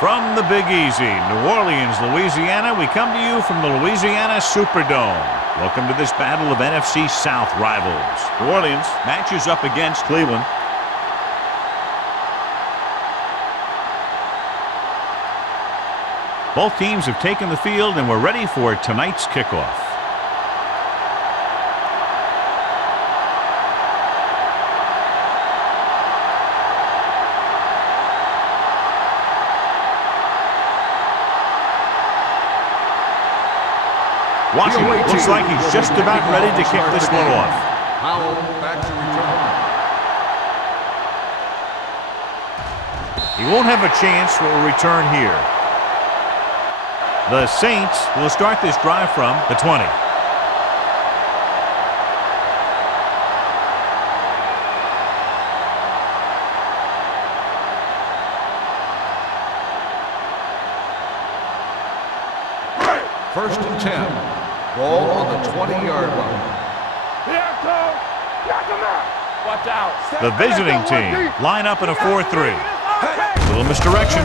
From the Big Easy, New Orleans, Louisiana, we come to you from the Louisiana Superdome. Welcome to this battle of NFC South rivals. New Orleans matches up against Cleveland. Both teams have taken the field and we're ready for tonight's kickoff. Washington looks like he's just about ready to kick this one off. Howell back to return. He won't have a chance for a return here. The Saints will start this drive from the 20. First and 10. Ball on the 20-yard line. Watch out. The visiting team line up in a 4-3. Little misdirection.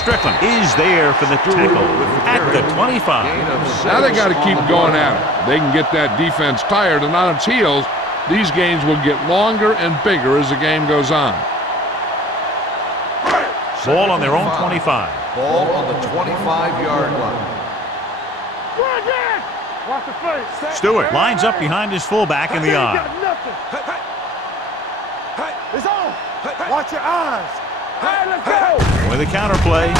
Strickland is there for the tackle at the 25. Now they got to keep going at it. They can get that defense tired and on its heels. These games will get longer and bigger as the game goes on. Ball on their own 25. Ball on the 25-yard line. Stewart lines up behind his fullback in the eye. It's on. Watch your eyes. Hey, let's go. With a counterplay,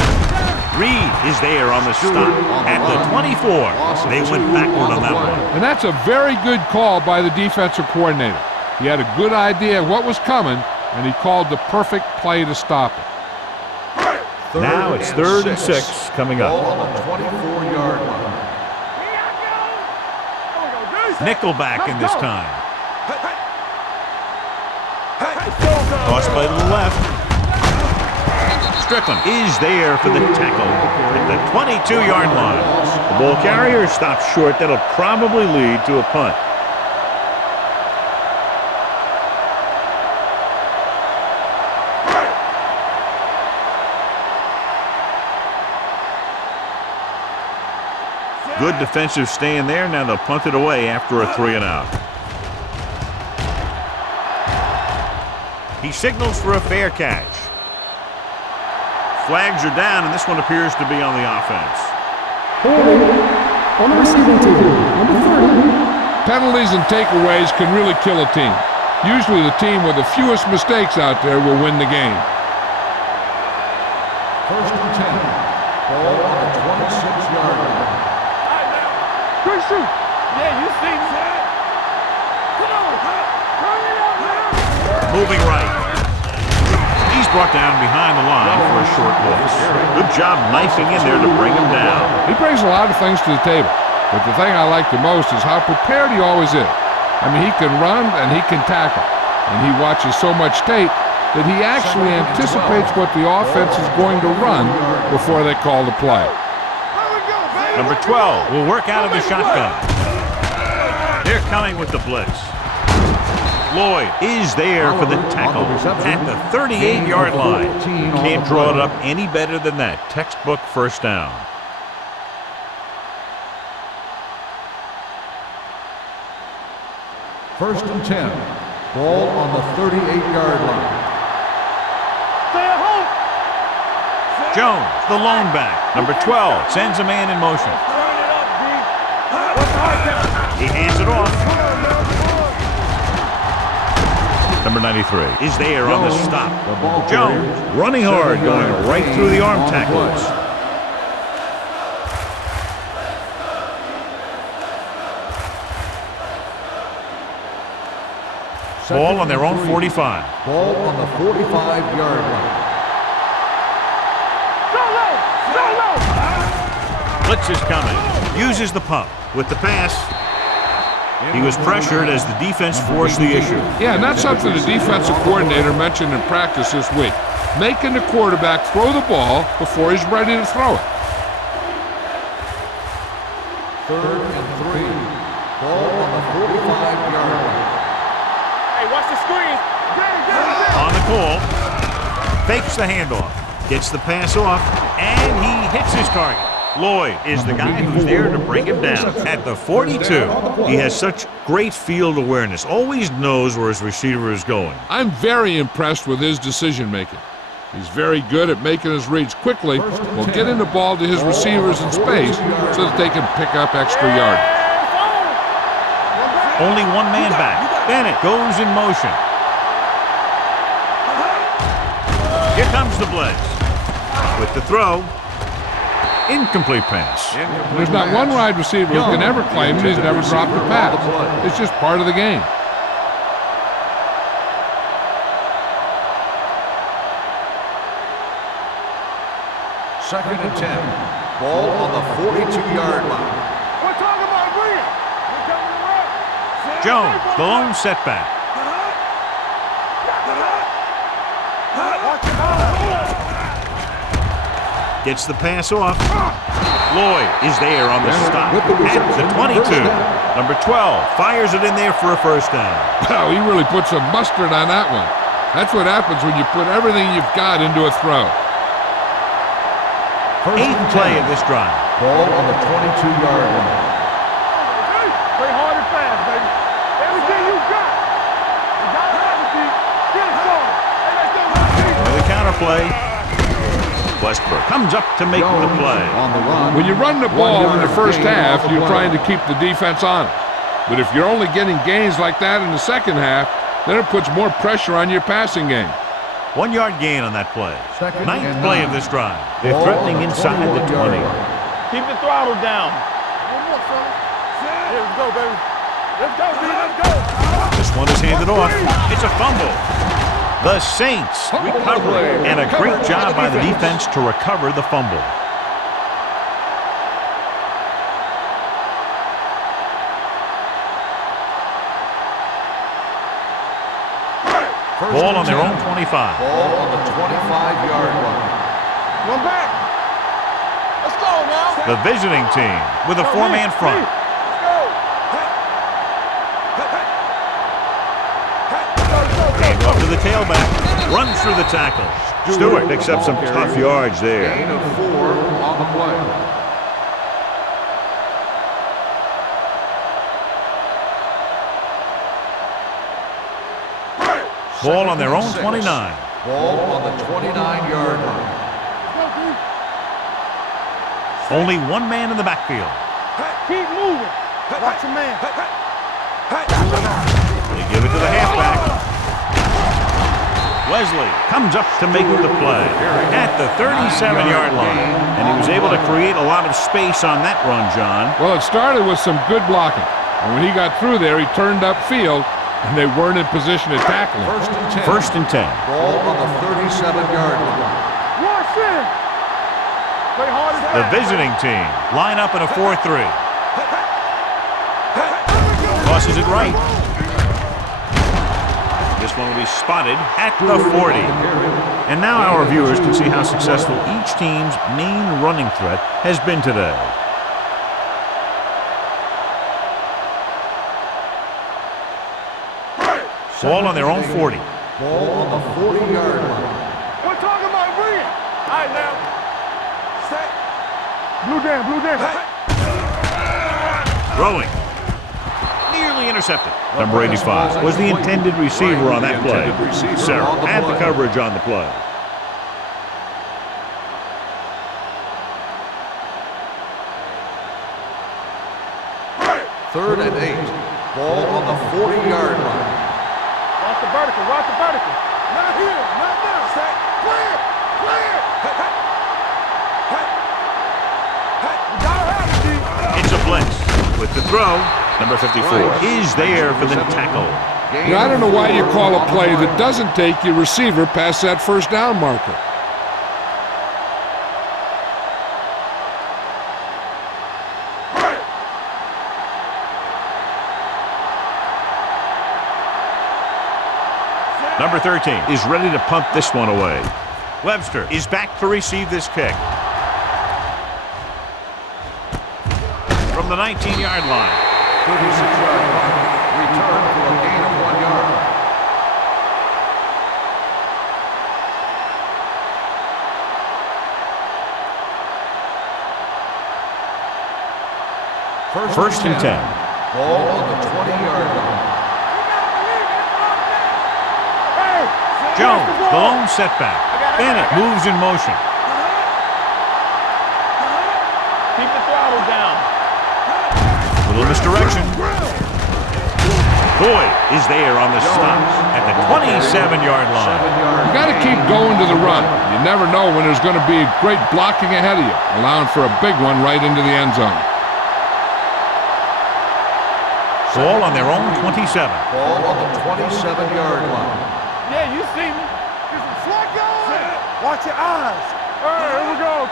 Reed is there on the stop at the 24. They went backward on that one. And that's a very good call by the defensive coordinator. He had a good idea of what was coming, and he called the perfect play to stop it. Now it's 3rd and 6 coming up. Ball on the 24-yard line. Nickelback in this time. Toss play to the left. Strickland is there for the tackle at the 22-yard line. The ball carrier stops short. That'll probably lead to a punt. Good defensive stand there. Now they'll punt it away after a 3-and-out. He signals for a fair catch. Flags are down, and this one appears to be on the offense. On the receiving team, number 30. Penalties and takeaways can really kill a team. Usually the team with the fewest mistakes out there will win the game. First and 10. Ball on the 26-yard line. Good shoot. Yeah, you see that. Come on. Turn it up now. Moving right. He's brought down behind the line for a short loss. Good job knifing in there to bring him down. He brings a lot of things to the table, but the thing I like the most is how prepared he always is. I mean, he can run and he can tackle, and he watches so much tape that he actually anticipates what the offense is going to run before they call the play. Number 12 will work out of the shotgun. They're coming with the blitz. Lloyd is there for the tackle at the 38-yard line. Can't draw it up any better than that. Textbook first down. First and 10. Ball on the 38-yard line. Stay at home. Jones, the lone back. Number 12 sends a man in motion. Turn it up, D. What's the hard down? He hands it off. Number 93 is there on the stop. Jones running hard, going right through the arm tackles. Ball on their own 45. Ball on the 45-yard line. Blitz is coming. Uses the pump with the pass. He was pressured as the defense forced the issue. Yeah, and that's something the defensive coordinator mentioned in practice this week. Making the quarterback throw the ball before he's ready to throw it. 3rd and 3. Ball on the 45-yard line. Hey, watch the screen. On the call. Fakes the handoff. Gets the pass off, and he hits his target. Lloyd is the guy who's there to bring him down. At the 42, he has such great field awareness, always knows where his receiver is going. I'm very impressed with his decision-making. He's very good at making his reads quickly while getting the ball to his receivers in space so that they can pick up extra yardage. Only one man back. Bennett goes in motion. Here comes the blitz. With the throw. Incomplete pass. There's not one wide receiver who can ever claim that he's never dropped a pass. It's just part of the game. Second and 10. Ball on the 42-yard line. We're talking about Green. We're coming around. Jones, the lone setback. Gets the pass off. Lloyd is there on the stop at the 22. Number 12 fires it in there for a first down. Wow, he really put some mustard on that one. That's what happens when you put everything you've got into a throw. Eighth play of this drive. Ball on the 22-yard line. Play hard and fast, baby. Everything you got. You got to have it, D. Get it going. Hey, let's go, With the counter play. Westbrook comes up to make the play. On the run. When you run the ball in the first half, you're trying to keep the defense honest. But if you're only getting gains like that in the second half, then it puts more pressure on your passing game. 1 yard gain on that play. Second Ninth and play 9. of this drive. They're threatening inside the 20. Keep the throttle down. One more, fella. Here we go, baby. Let's go, D. Let's go. This one is handed off. It's a fumble. The Saints recover, and a great job by the defense to recover the fumble. Ball on their own 25. Ball on the 25-yard line. One back. Let's go now. The visiting team with a four-man front. Hand off to the tailback. Runs through the tackle. Stewart picks up some tough yards there. Gain of 4 on the play. Ball on their own 29. Ball on the 29-yard line. Only one man in the backfield. Keep moving. Watch your man. They give it to the halfback. Wesley comes up to make the play at the 37-yard line. And he was able to create a lot of space on that run, John. Well, it started with some good blocking. And when he got through there, he turned upfield, and they weren't in position to tackle him. First and 10. First and 10. Ball on the 37-yard line. Rush in. Play hard and The fast. visiting team line up in a 4-3. Tosses it right. This one will be spotted at the 40. And now our viewers can see how successful each team's main running threat has been today. Ball on their own 40. Ball on the 40-yard line. We're talking about Green. All right, now. Set. Blue down. Throwing. Nearly intercepted. Number 85 was the intended receiver on that play. Sarah had the coverage on the play. Third and 8. Ball on the 40-yard line. Watch the vertical. Not here. Not now. Set. Clear. You gotta have it, D. It's a blitz. With the throw, number 54 is there for the tackle. You know, I don't know why you call a play that doesn't take your receiver past that first down marker. Number 13 is ready to punt this one away. Webster is back to receive this kick. From the 19-yard line. 36-yard line. Return for a gain of 1 yard. First and 10. Ball on the 20-yard line. Jones, the lone setback. Bennett moves in motion. Keep the throttle down. Little misdirection. Boyd is there on the stop at the 27-yard line. You got to keep going to the run. You never know when there's going to be great blocking ahead of you, allowing for a big one right into the end zone. Ball on their own 27. Ball on the 27-yard line. Yeah, you see me. Get some slack going. Watch your eyes. All right, here we go.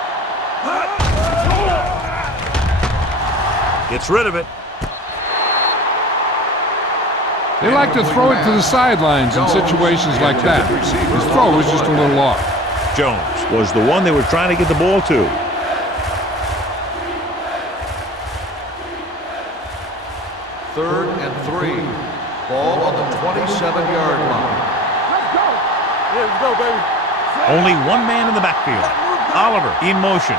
Gets rid of it. They like to throw it to the sidelines in situations like that. His throw was just a little off. Jones was the one they were trying to get the ball to. Third and 3. Ball on the 27-yard line. Let's go. Yeah, let's go, baby. Only one man in the backfield. Oliver in motion.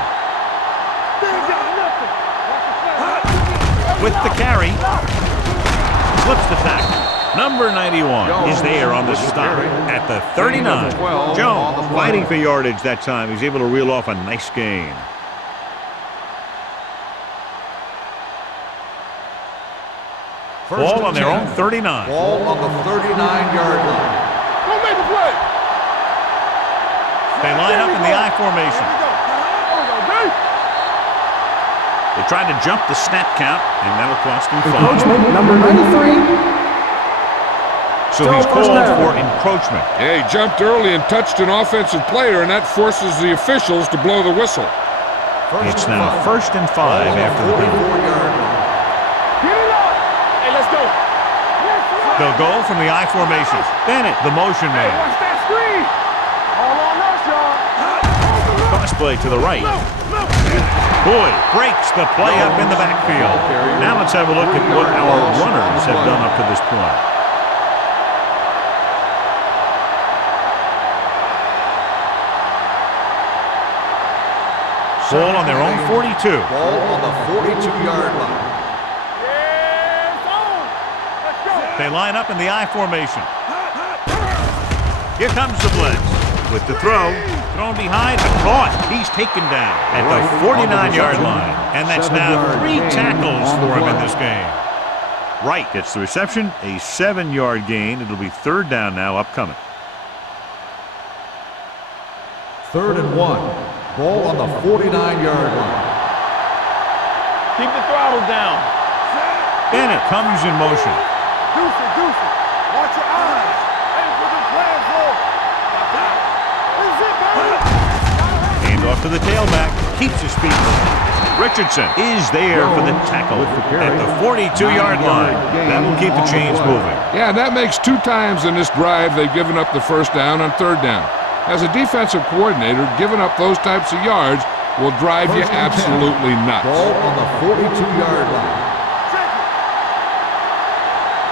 They ain't got nothing. Watch the flag. With the carry. Flips the tackle. Number 91 is there on the stop at the 39. Jones fighting for yardage that time. He's able to reel off a nice gain. Ball on their own 39. Ball on the 39-yard line. Don't make a play. They line up in the I formation. They tried to jump the snap count, and that'll cost them 5. Encroachment number 93. So he's called for encroachment. Yeah, he jumped early and touched an offensive player, and that forces the officials to blow the whistle. It's now 1st and 5 after the penalty. 44-yard line. Get it up. Hey, let's go. They'll go from the I formation. Bennett, the motion Hey, man. watch that screen. All on us, y'all. Cross play to the right. Boyd breaks the play up in the backfield. Now let's have a look at what our runners have done up to this point. Ball on their own 42. Ball on the 42-yard line. Yeah, it's on. Let's go. They line up in the I formation. Here comes the blitz. With the throw, thrown behind, but caught. He's taken down at the 49-yard line. And that's now 3 tackles for him in this game. Wright gets the reception, a 7-yard gain. It'll be 3rd down now upcoming. 3rd and 1. Ball on the 49-yard line. Keep the throttle down. Bennett comes in motion. Deuce it. Watch your eyes. Hey, put the flag forward. This is it, baby. Hand off to the tailback. Keeps his feet moving. Richardson is there for the tackle at the 42-yard line. That'll keep the chains moving. Yeah, that makes 2 times in this drive they've given up the first down on 3rd down. As a defensive coordinator, giving up those types of yards will drive you absolutely nuts. Ball on the 42-yard line. Check it.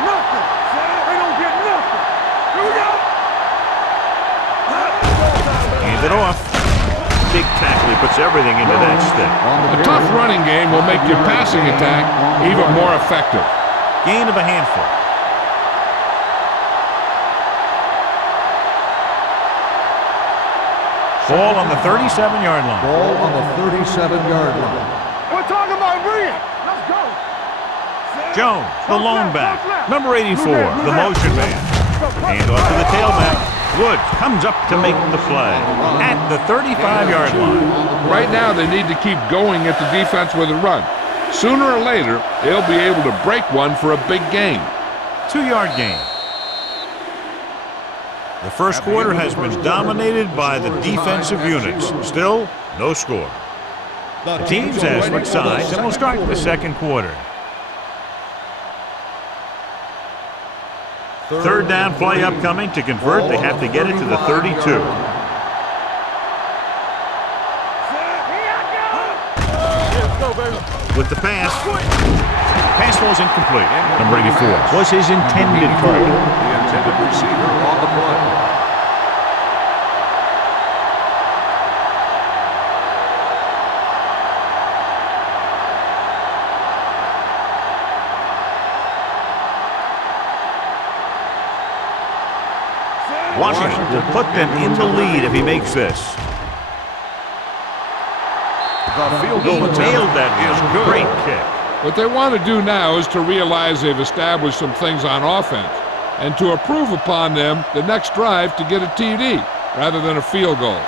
Nothing. They don't get nothing. Here we go. Hand it off. Big tackle. He puts everything into that stick. A tough running game will make your passing attack even more effective. Gain of a handful. Ball on the 37-yard line. Ball on the 37-yard line. We're talking about bring it. Let's go. Jones, the lone back. Number 84, the motion man. Hand off to the tailback. Woods comes up to make the play at the 35-yard line. Right now, they need to keep going at the defense with a run. Sooner or later, they'll be able to break one for a big gain. 2-yard gain. The first quarter has been dominated by the defensive units. Still, no score. The teams have switched sides, and we'll start the second quarter. 3rd down play upcoming. To convert, they have to get it to the 32. With the pass. Pass ball's incomplete. Number 84 was his intended target. The intended receiver on the play. Washington will put them in the lead if he makes this. The field He goal nailed that is one. good. Great kick. What they want to do now is to realize they've established some things on offense and to improve upon them the next drive to get a TD rather than a field goal.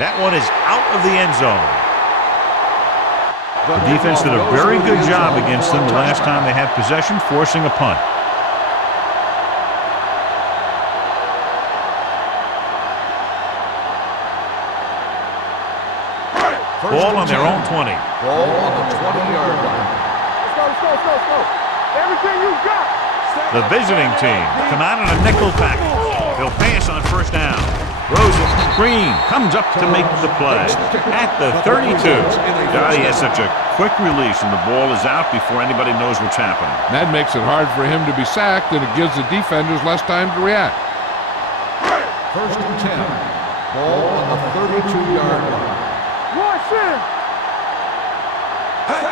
That one is out of the end zone. The defense did a very good job against them the last time they had possession, forcing a punt. Ball on their own 20. Ball on the 20-yard line. Let's go. Everything you got. The visiting team come out in a nickel package. They'll pass on first down. Rosen, Green comes up to make the play at the 32. God, he has such a quick release, and the ball is out before anybody knows what's happening. That makes it hard for him to be sacked, and it gives the defenders less time to react. First and 10. Ball on the 32-yard line. Watch it.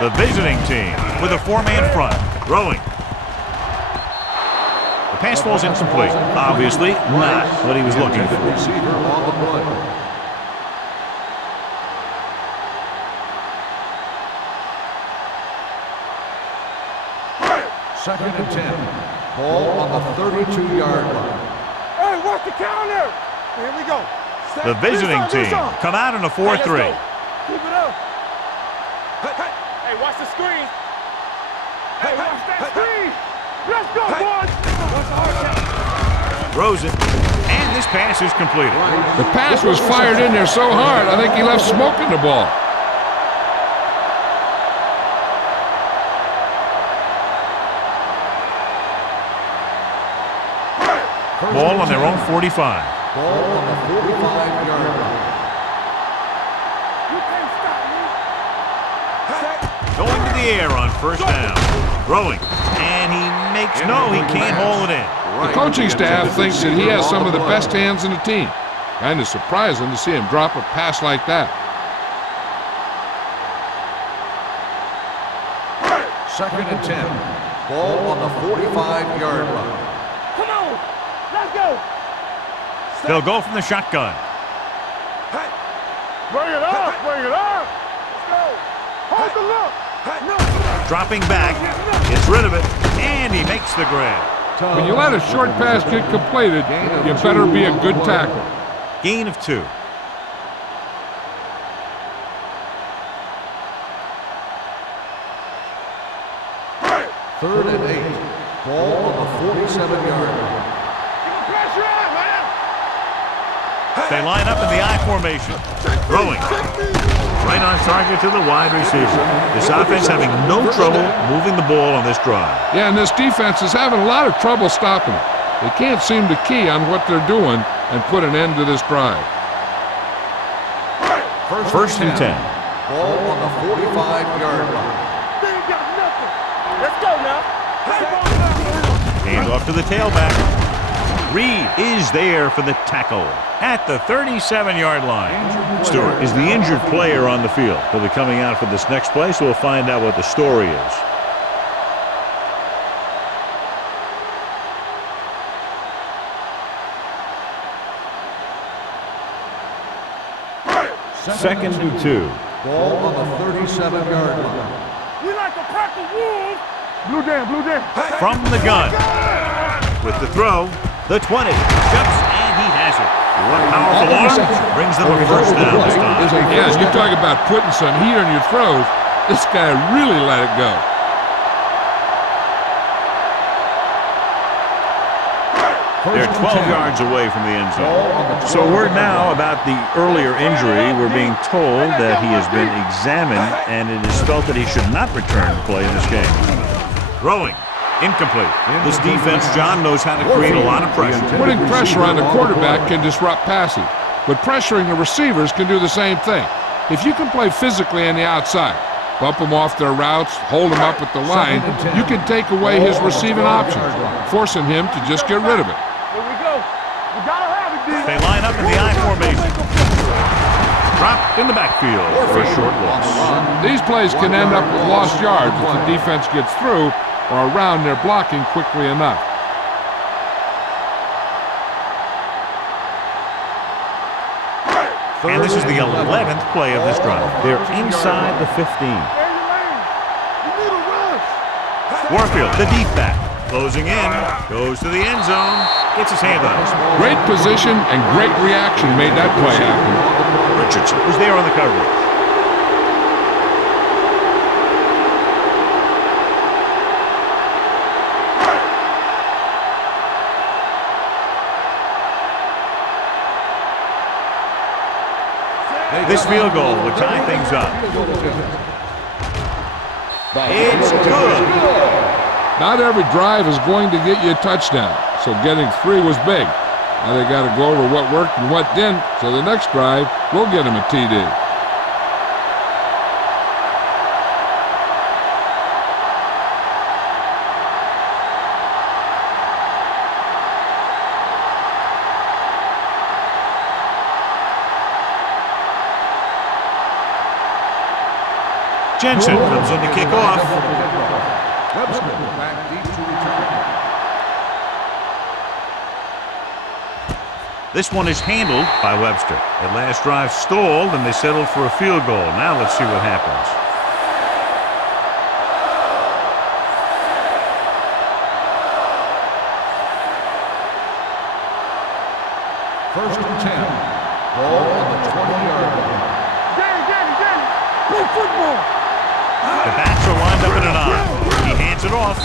The visiting team with a four-man front, throwing. The pass ball's incomplete. Obviously not what he was looking for. Receiver on the play. Second and 10. Ball on the 32-yard line. Hey, watch the counter. Here we go. The visiting team come out in a 4-3. Keep it up. Hey, watch the screen. Hey, watch that screen. Let's go, boys. Rosen, and this pass is completed. The pass was fired in there so hard, I think he left smoke in the ball. Ball on their own 45. Ball on the 45-yard line. You can't stop me. Going to the air on first down. Throwing, and he makes no, he can't hold it in. The coaching staff thinks that he has some of the best hands in the team. Kind of surprising to see him drop a pass like that. Second and 10. Ball on the 45-yard line. Come on. Let's go. They'll go from the shotgun. Bring it up. Let's go. Hold the look. Dropping back, gets rid of it, and he makes the grab. When you let a short pass get completed, you better be a good tackle. Gain of 2. Third and 8. Ball on the 47-yard line. Pressure on, man. They line up in the I formation. Throwing. Right on target to the wide receiver. This offense having no trouble moving the ball on this drive. Yeah, and this defense is having a lot of trouble stopping it. They can't seem to key on what they're doing and put an end to this drive. First and 10. Ball on the 45-yard line. They ain't got nothing. Let's go now. Hand off to the tailback. Reed is there for the tackle at the 37-yard line. Stewart is the injured player on the field. He'll be coming out for this next play, so we'll find out what the story is. Second and 2. Ball on the 37-yard line. We like a pack of wolves. Blue down. From the gun. With the throw, the 20. Jumps, and he has it. A powerful arm brings them a first down this time. Yeah, you talk about putting some heat on your throws. This guy really let it go. They're 12 yards away from the end zone. So word now about the earlier injury. We're being told that he has been examined, and it is felt that he should not return to play in this game. Throwing. Incomplete. This defense, John, knows how to create a lot of pressure. Putting pressure on the quarterback can disrupt passing, but pressuring the receivers can do the same thing. If you can play physically on the outside, bump them off their routes, hold them up at the line, you can take away his receiving options, forcing him to just get rid of it. Here we go. We gotta have it, D. They line up in the I formation. Dropped in the backfield for a short loss. These plays can end up with lost yards if the defense gets through or around their blocking quickly enough. And this is the 11th play of this drive. They're inside the 15. Warfield, the deep back, closing in, goes to the end zone, gets his hand on it. Great position and great reaction made that play happen. Richardson was there on the coverage. This field goal would tie things up. It's good. Not every drive is going to get you a touchdown, so getting 3 was big. Now they got to go over what worked and what didn't, so the next drive will get them a TD. Jensen comes in to kick off. This one is handled by Webster. That last drive stalled, and they settled for a field goal. Now let's see what happens. First and 10. Ball on the 20-yard line. Danny. Play football. The backs are lined up in an I. He hands it off.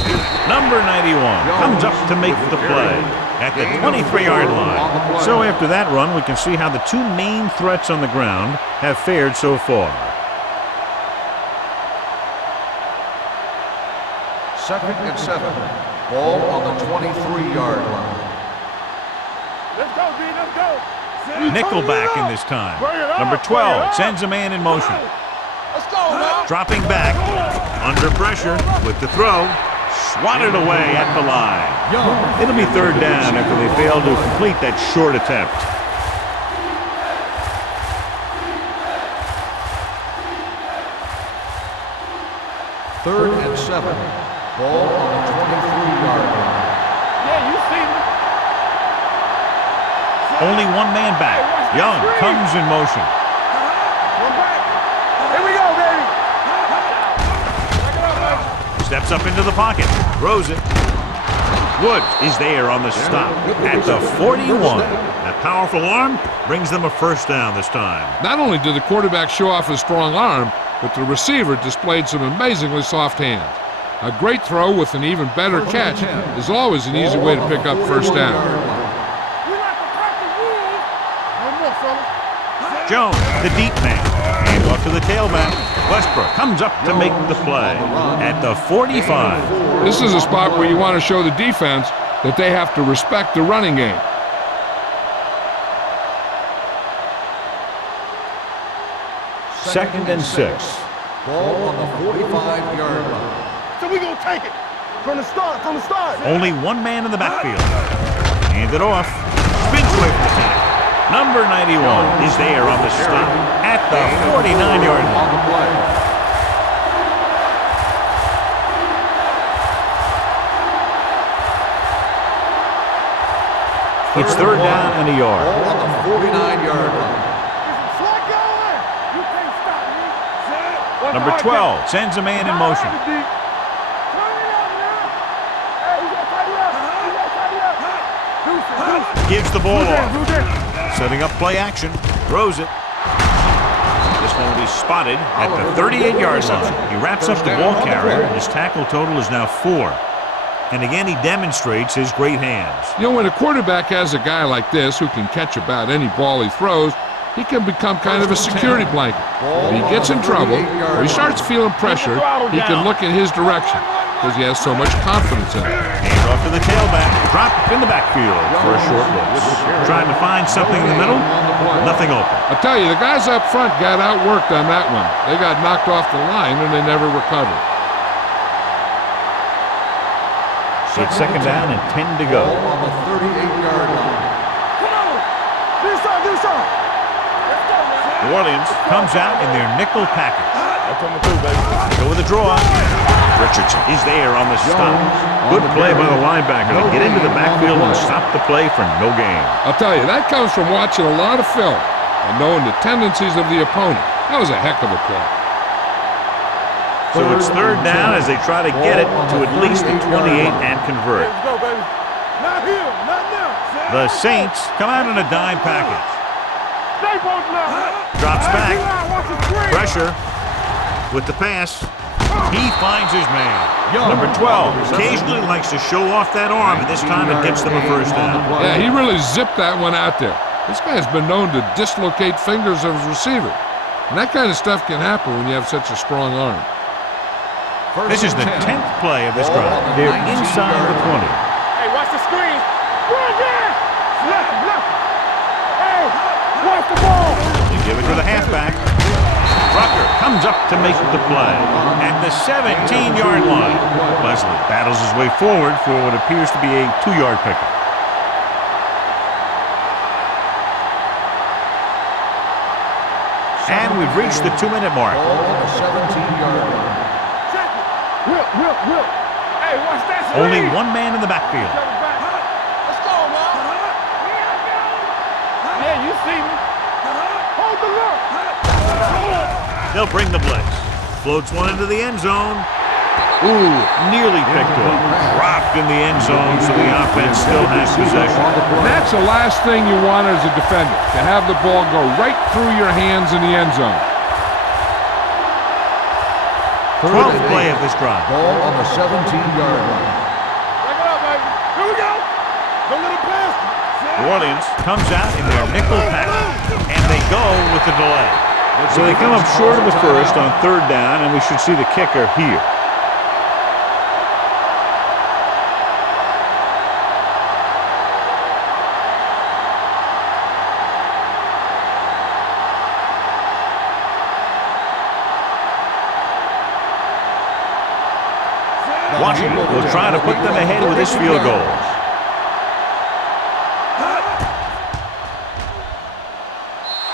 Number 91 comes up to make the play at the 23-yard line. So after that run, we can see how the two main threats on the ground have fared so far. Second and 7. Ball on the 23-yard line. Let's go, D. Let's go. Nickelback in this time. Number 12 sends a man in motion. Let's go, man. Dropping back, under pressure with the throw, swatted away at the line. It'll be third down after they fail to complete that short attempt. Third and 7. Ball on the 23-yard line. Yeah, you see me. Only one man back. Young comes in motion. One back. Here we go, baby. Back it up, baby. Steps up into the pocket, throws it. Woods is there on the stop at the 41. That powerful arm brings them a first down this time. Not only did the quarterback show off his strong arm, but the receiver displayed some amazingly soft hands. A great throw with an even better catch is always an easy way to pick up first down. We like to crack the rules. No more, fella. Jones, the deep man, and off to the tailback. Westbrook comes up to make the play at the 45. This is a spot where you want to show the defense that they have to respect the running game. Second and 6. Ball on the 45-yard line. So we gonna take it from the start. Only one man in the backfield. Hand it off. Spins away from the sack. Number 91 is there on the stop at the 49-yard line. On the play. It's third down and a yard. Ball on the 49-yard line. Slide going. You can't stop me. Number 12 sends a man in motion. Gives the ball off. Setting up play action. Throws it. This one will be spotted at the 38-yard line. He wraps up the ball carrier. His tackle total is now 4. And again, he demonstrates his great hands. You know, when a quarterback has a guy like this who can catch about any ball he throws, he can become kind of a security blanket. If he gets in trouble or he starts feeling pressure, he can look in his direction. because he has so much confidence in it. Hand off to the tailback. Drop in the backfield for a short loss. Trying to find something in the middle. Nothing open. I'll tell you, the guys up front got outworked on that one. They got knocked off the line and they never recovered. It's second down and 10 to go. Ball on the 38-yard line. Come on. Do something. Let's go, man. New Orleans comes out in their nickel package. I'm coming through, baby. Go with a draw. Richardson is there on the stop. Good play by the linebacker to get into the backfield and stop the play for no gain. I'll tell you, that comes from watching a lot of film and knowing the tendencies of the opponent. That was a heck of a play. So it's third down as they try to get it to at least the 28 and convert. Let's go, baby. Not here. Not now. The Saints come out in a dime package. Stay both now. Drops back. Watch the screen. Pressure with the pass. He finds his man. Number 12 occasionally likes to show off that arm, and this time it gets them a first down. Yeah, he really zipped that one out there. This guy's been known to dislocate fingers of his receiver. And that kind of stuff can happen when you have such a strong arm. This is the 10th play of this drive. They're inside the 20. Hey, watch the screen. Run there. Left. Hey, watch the ball. They give it to the halfback. Rucker comes up to make the play at the 17-yard line. Leslie battles his way forward for what appears to be a 2-yard pickup. And we've reached the 2-minute mark. Ball on the 17-yard line. Will. Hey, watch that screen. Only one man in the backfield. Let's go, man. Yeah, you see me. Hold the look. They'll bring the blitz. Floats one into the end zone. Ooh, nearly picked off. Dropped in the end zone, so the offense still has possession. And that's the last thing you want as a defender, to have the ball go right through your hands in the end zone. 12th play of this drive. Ball on the 17-yard line. Back it up, baby. Here we go. Don't let it pass. New Orleans comes out in their nickel package, and they go with the delay. So they come up short of the first on third down, and we should see the kicker here. Washington will try to put them ahead with this field goal.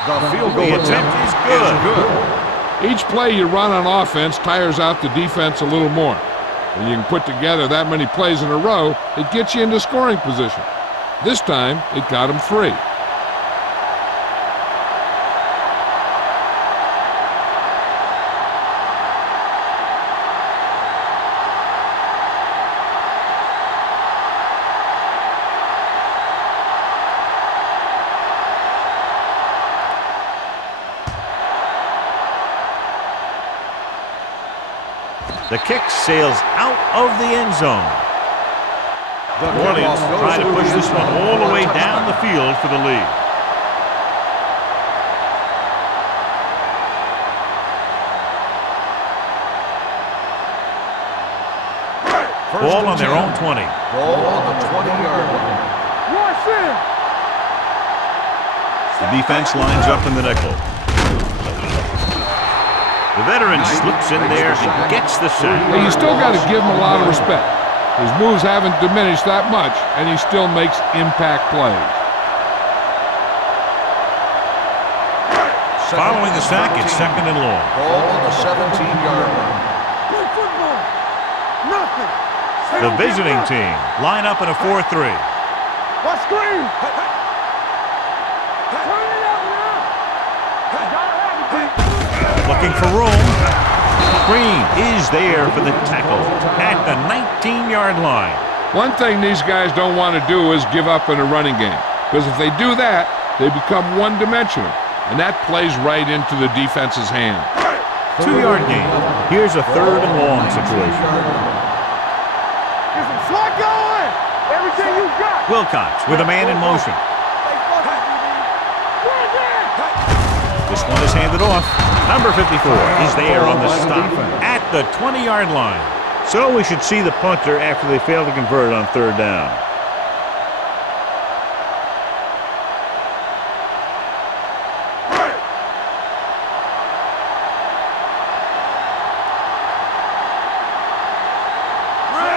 The field goal The attempt is good. Each play you run on offense tires out the defense a little more. When you can put together that many plays in a row, it gets you into scoring position. This time, it got them free. The kick sails out of the end zone. New Orleans trying to push this one all the way down the field for the lead. Ball on their own 20. Ball on the 20-yard line. Watch it. The defense lines up in the nickel. The veteran slips in there and gets the sack. Hey, you still got to give him a lot of respect. His moves haven't diminished that much, and he still makes impact plays. Following the sack, it's second and long. Ball on the 17-yard line. Play football. Nothing. The visiting team line up in a 4-3. Watch screen. Turn it up now. Gotta have it, Pete. Looking for room. Green is there for the tackle at the 19-yard line. One thing these guys don't want to do is give up in a running game, because if they do that, they become one-dimensional, and that plays right into the defense's hand. 2-yard gain. Here's a third and long situation. Get some slot going. Everything you got. Wilcox with a man in motion. This one is handed off. Number 54 is there on the stop at the 20-yard line. So we should see the punter after they fail to convert on third down.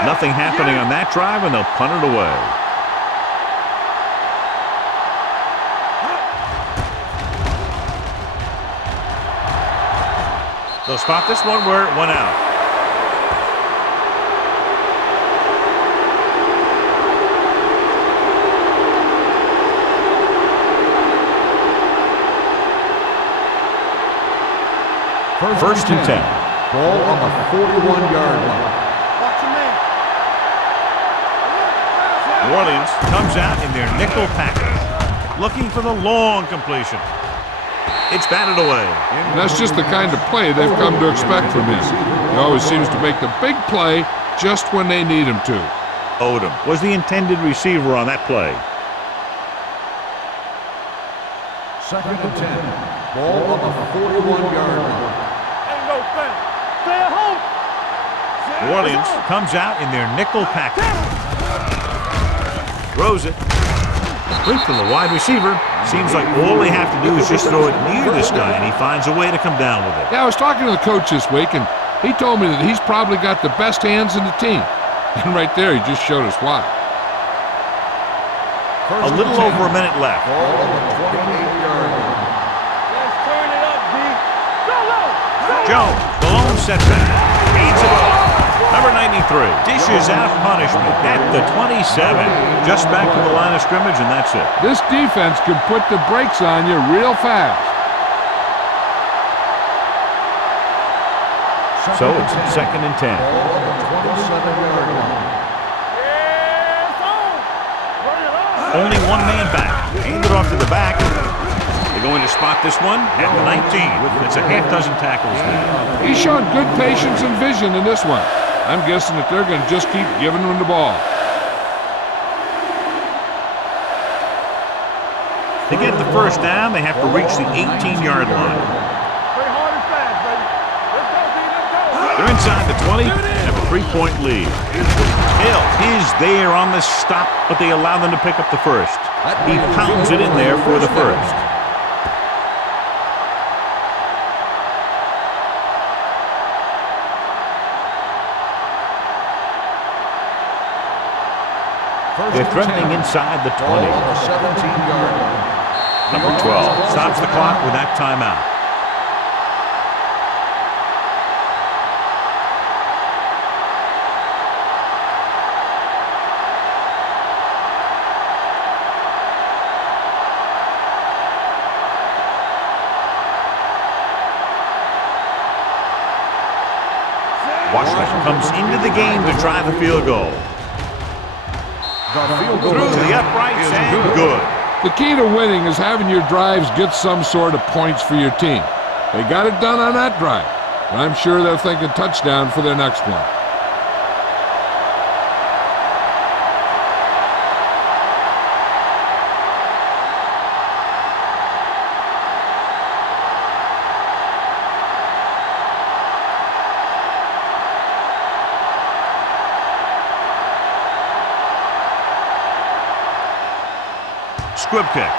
Nothing happening on that drive, and they'll punt it away. They'll spot this one where it went out. First and 10. Ball on the 41-yard line. Watch your man. New Orleans comes out in their nickel package, looking for the long completion. It's batted away. And that's just the kind of play they've come to expect from him. He always seems to make the big play just when they need him to. Odom was the intended receiver on that play. Second and 10. Ball on the 41-yard line. Ain't no thing. Stay at home. New Orleans comes out in their nickel package. Throws it. Complete to the wide receiver. Seems like all they have to do is just throw it near this guy, and he finds a way to come down with it. Yeah, I was talking to the coach this week, and he told me that he's probably got the best hands in the team. And right there, he just showed us why. A little over a minute left. Ball on the 28-yard line. Let's turn it up, B. Go low. Jones, the lone setback. Gains it off. Number 93 dishes out punishment at the 27. Just back to the line of scrimmage, and that's it. This defense can put the brakes on you real fast. So it's second and 10. Ball on the 27-yard line. It's on. Run it on. Only one man back. Hand it off to the back. They're going to spot this one at the 19. It's a half dozen tackles now. He's shown good patience and vision in this one. I'm guessing that they're going to just keep giving him the ball. To get the first down, they have to reach the 18-yard line. Play hard and fast, baby. Let's go, B. Let's go. They're inside the 20 and have a 3-point lead. Hill is there on the stop, but they allow them to pick up the first. He pounds it in there for the first. They're threatening inside the 20. Ball on the 17-yard line. Number 12 stops the clock with that timeout. Washington comes into the game to try the field goal. Through the uprights and good. The key to winning is having your drives get some sort of points for your team. They got it done on that drive, and I'm sure they're thinking touchdown for their next one. Squib kick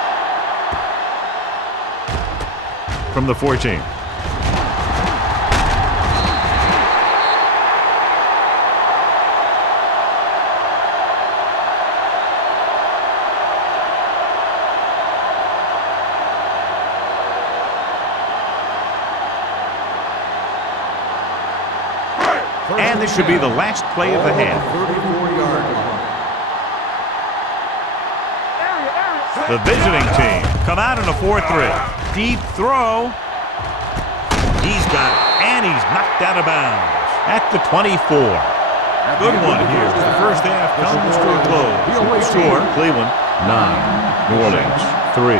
from the 14. And this should be the last play of the half. 34-yard line. The visiting team come out in a 4-3. Deep throw. He's got it, and he's knocked out of bounds at the 24. Good one here. The first half comes to a close. Score, Cleveland 9, New Orleans 3.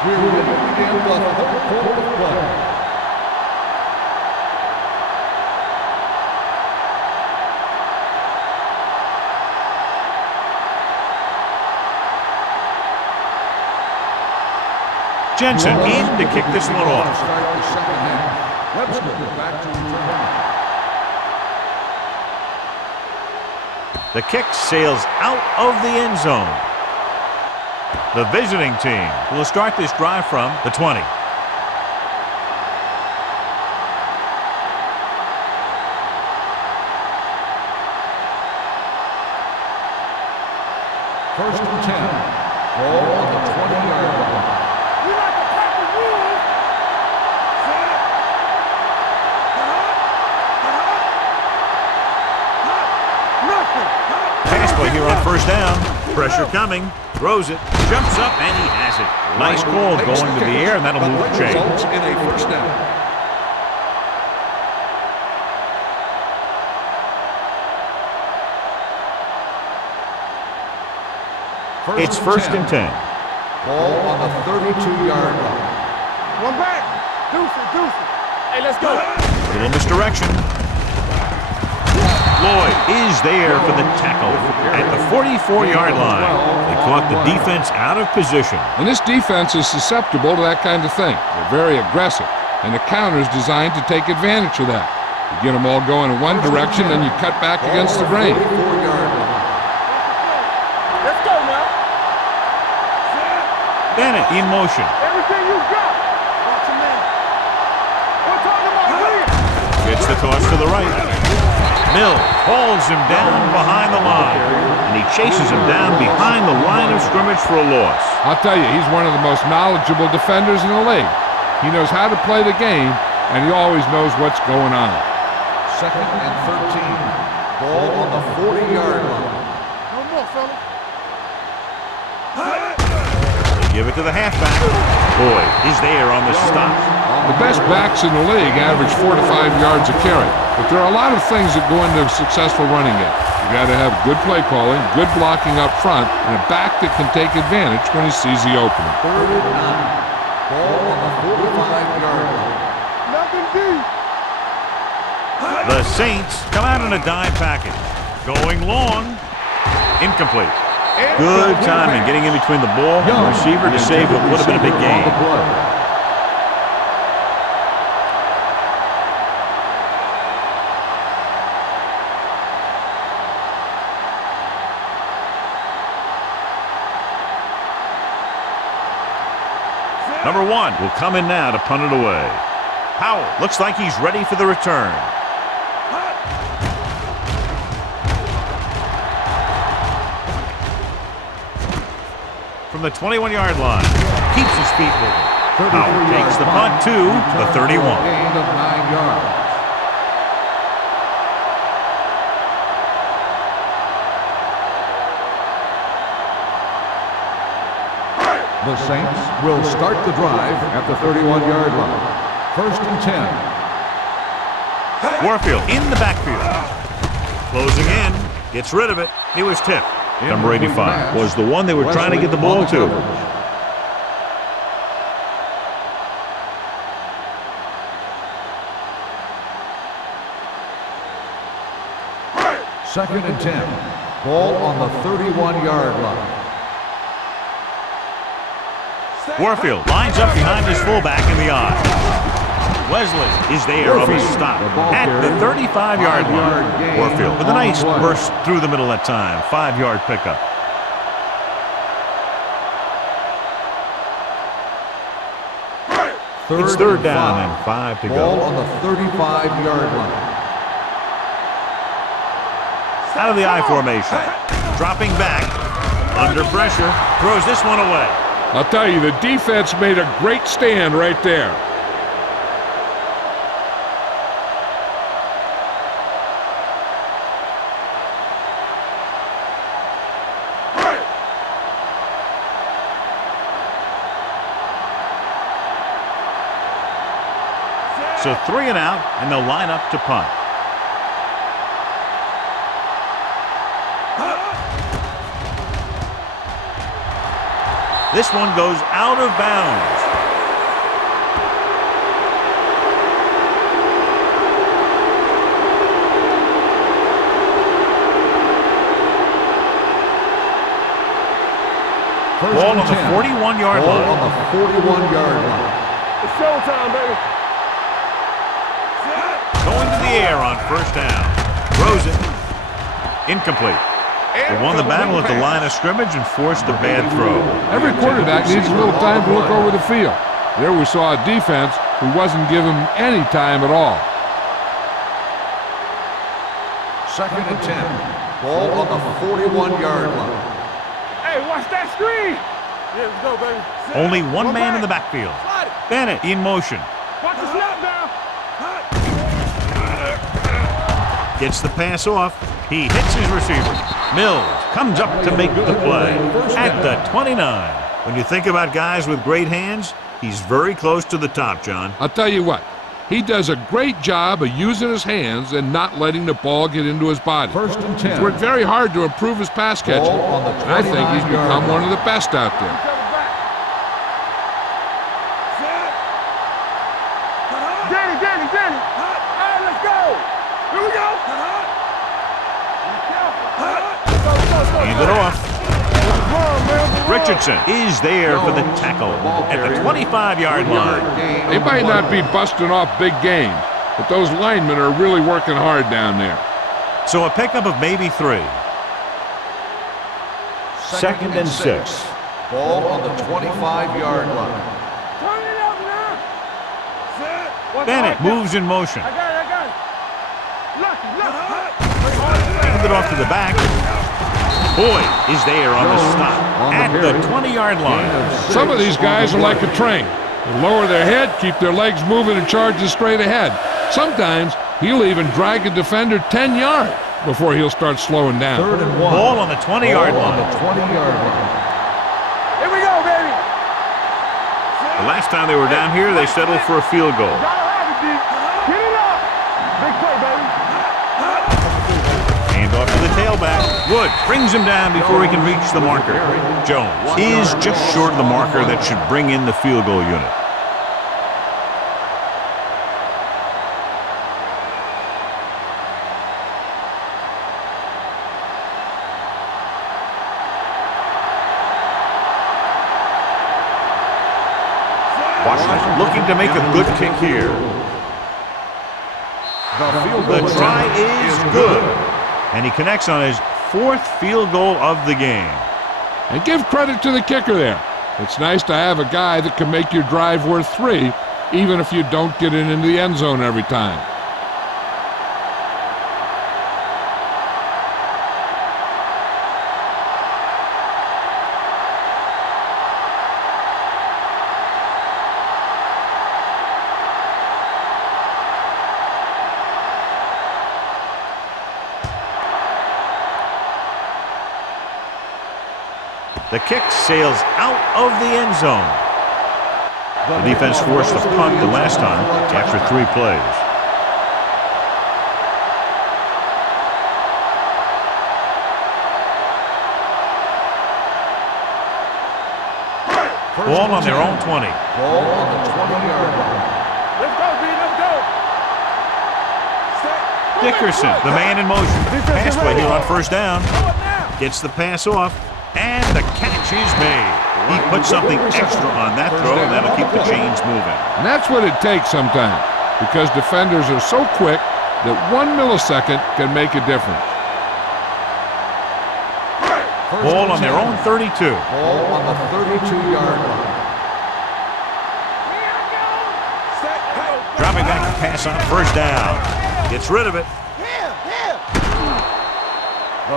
We're ready to begin the third quarter of play. Jensen in to kick this one off. Start the second half. Webster back to return. The kick sails out of the end zone. The visiting team will start this drive from the 20. First and 10. Ball on the 20-yard line. We like to pack the rules. Nothing. Pass play here on first down. Pressure coming. Throws it. Jumps up, and he has it. Nice call going to the air, and that'll move the chain. Results in a first down. It's first and 10. Ball on the 32-yard line. One back. Deuce it. Hey, let's go. A little misdirection. Lloyd is there for the tackle at the 44-yard line. They caught the defense out of position. And this defense is susceptible to that kind of thing. They're very aggressive, and the counter is designed to take advantage of that. You get them all going in one direction, then you cut back against the grain. 44-yard line. Let's go now. Bennett in motion. Everything you got. Watch your man. We're talking about Williams. Gets the toss to the right. Mill hauls him down behind the line, and he chases him down behind the line of scrimmage for a loss. I'll tell you, he's one of the most knowledgeable defenders in the league. He knows how to play the game, and he always knows what's going on. Second and 13. Ball on the 40-yard line. No more, fella. They give it to the halfback. Boyd is there on the stop. The best backs in the league average 4 to 5 yards a carry, but there are a lot of things that go into a successful running game. You got to have good play calling, good blocking up front, and a back that can take advantage when he sees the opening. Third and 9. Ball on the 45-yard line. Nothing deep. The Saints come out in a dime package. Going long. Incomplete. Good timing getting in between the ball and the receiver to save what would have been a big gain. Number 1 will come in now to punt it away. Howell looks like he's ready for the return. From the 21-yard line, keeps his feet moving. Howell takes the punt to the 31. Gain of 9 yards. The Saints will start the drive at the 31-yard line. First and 10. Warfield in the backfield. Closing in. Gets rid of it. He was tipped. Number 85 was the one they were trying to get the ball to. Second and 10. Ball on the 31-yard line. Warfield lines up behind his fullback in the eye. Wesley is there on the stop at the 35-yard line. Warfield with a nice burst through the middle that time. 5-yard pickup. It's third down and 5 to Ball go. on the 35-yard line. Out of the I formation. Dropping back. Under pressure. Throws this one away. I'll tell you, the defense made a great stand right there. So 3 and out, and they'll line up to punt. This one goes out of bounds. Ball on the 41-yard Ball line. on the 41-yard line. It's showtime, baby. Going to the air on first down. Throws it. Incomplete. They won the battle at the line of scrimmage and forced a bad throw. Every quarterback needs a little time to look over the field. There we saw a defense who wasn't given any time at all. 2nd and 10. Ball on the 41-yard line. Hey, watch that screen. Yeah, let's go, baby. Only one man in the backfield. Bennett in motion. Watch the snap now. Gets the pass off. He hits his receiver. Mills comes up to make the play at the 29. When you think about guys with great hands, he's very close to the top, John. I'll tell you what, he does a great job of using his hands and not letting the ball get into his body. 1st and 10. He's worked very hard to improve his pass catching. Ball on the And I think he's 29-yard become line. one of the best out there. Danny. Hey, let's go. Here we go. Hand it off. Richardson is there for the tackle at the 25-yard line. They might not be busting off big games, but those linemen are really working hard down there. So a pickup of maybe 3. 2nd and 6. Ball on the 25-yard line. Turn it up now. Bennett moves in motion. I got it. Lucky. Hand it off to the back. Boyd is there on the stop at the 20-yard line. Some of these guys are like a train. They lower their head, keep their legs moving, and charge straight ahead. Sometimes he'll even drag a defender 10 yards before he'll start slowing down. 3rd and 1. Ball on the 20-yard Ball on line. the 20-yard line. Here we go, baby. The last time they were down here, they settled for a field goal. Gotta have it, D. Get it up. Big play, baby. Hand off to the tailback. Wood brings him down before he can reach the marker. Jones is just short of the marker that should bring in the field goal unit. Washington looking to make a good kick here. The try is good. And he connects on his 4th field goal of the game. And give credit to the kicker there. It's nice to have a guy that can make your drive worth 3, even if you don't get it into the end zone every time. The kick sails out of the end zone. The defense forced a punt the last time after 3 plays. Ball on their own 20. Ball on the 20-yard line. Let's go, B. Let's go. Dickerson, the man in motion. Pass play here on first down. Gets the pass off, and the catch is made. He put something extra on that throw, and that'll keep the chains moving. And that's what it takes sometimes, because defenders are so quick that 1 millisecond can make a difference. Ball on their own 32. Ball on the 32-yard line. Dropping back to pass on first down. Gets rid of it.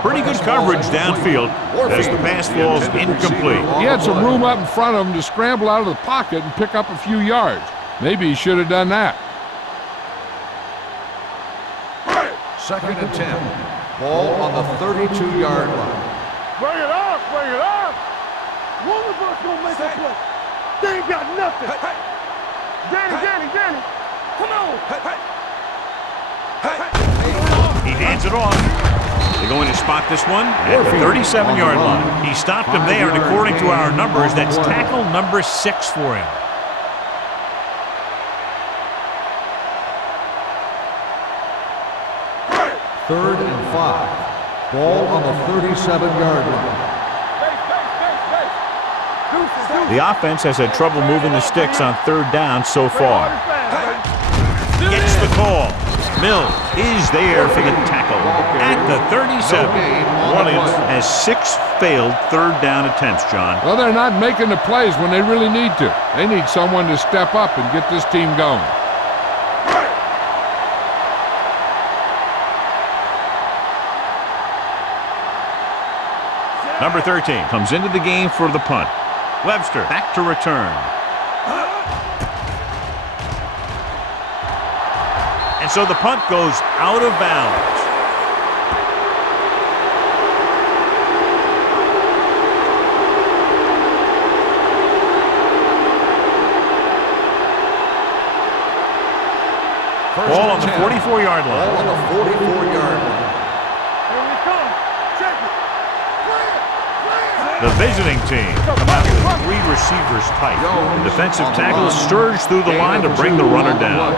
Pretty good coverage downfield as the pass falls incomplete. He had some room up in front of him to scramble out of the pocket and pick up a few yards. Maybe he should have done that. 2nd and 10. Ball on the 32-yard line. Bring it up. One of us gonna make a play. They ain't got nothing. Danny. Come on. He hands it off. They're going to spot this one at the 37-yard line. He stopped him there, and according to our numbers, that's tackle number 6 for him. Third and 5. Ball on the 37-yard line. Base. The offense has had trouble moving the sticks on third down so far. Gets the call. Mills is there for the tackle at the 37. New Orleans has 6 failed third down attempts, John. Well, they're not making the plays when they really need to. They need someone to step up and get this team going. Number 13 comes into the game for the punt. Webster back to return. And so the punt goes out of bounds. Ball on the 44-yard line. Ball on the 44-yard line. Here we come. Check it. The visiting team come out with 3 receivers tight. The defensive tackle surged through the line to bring the runner down.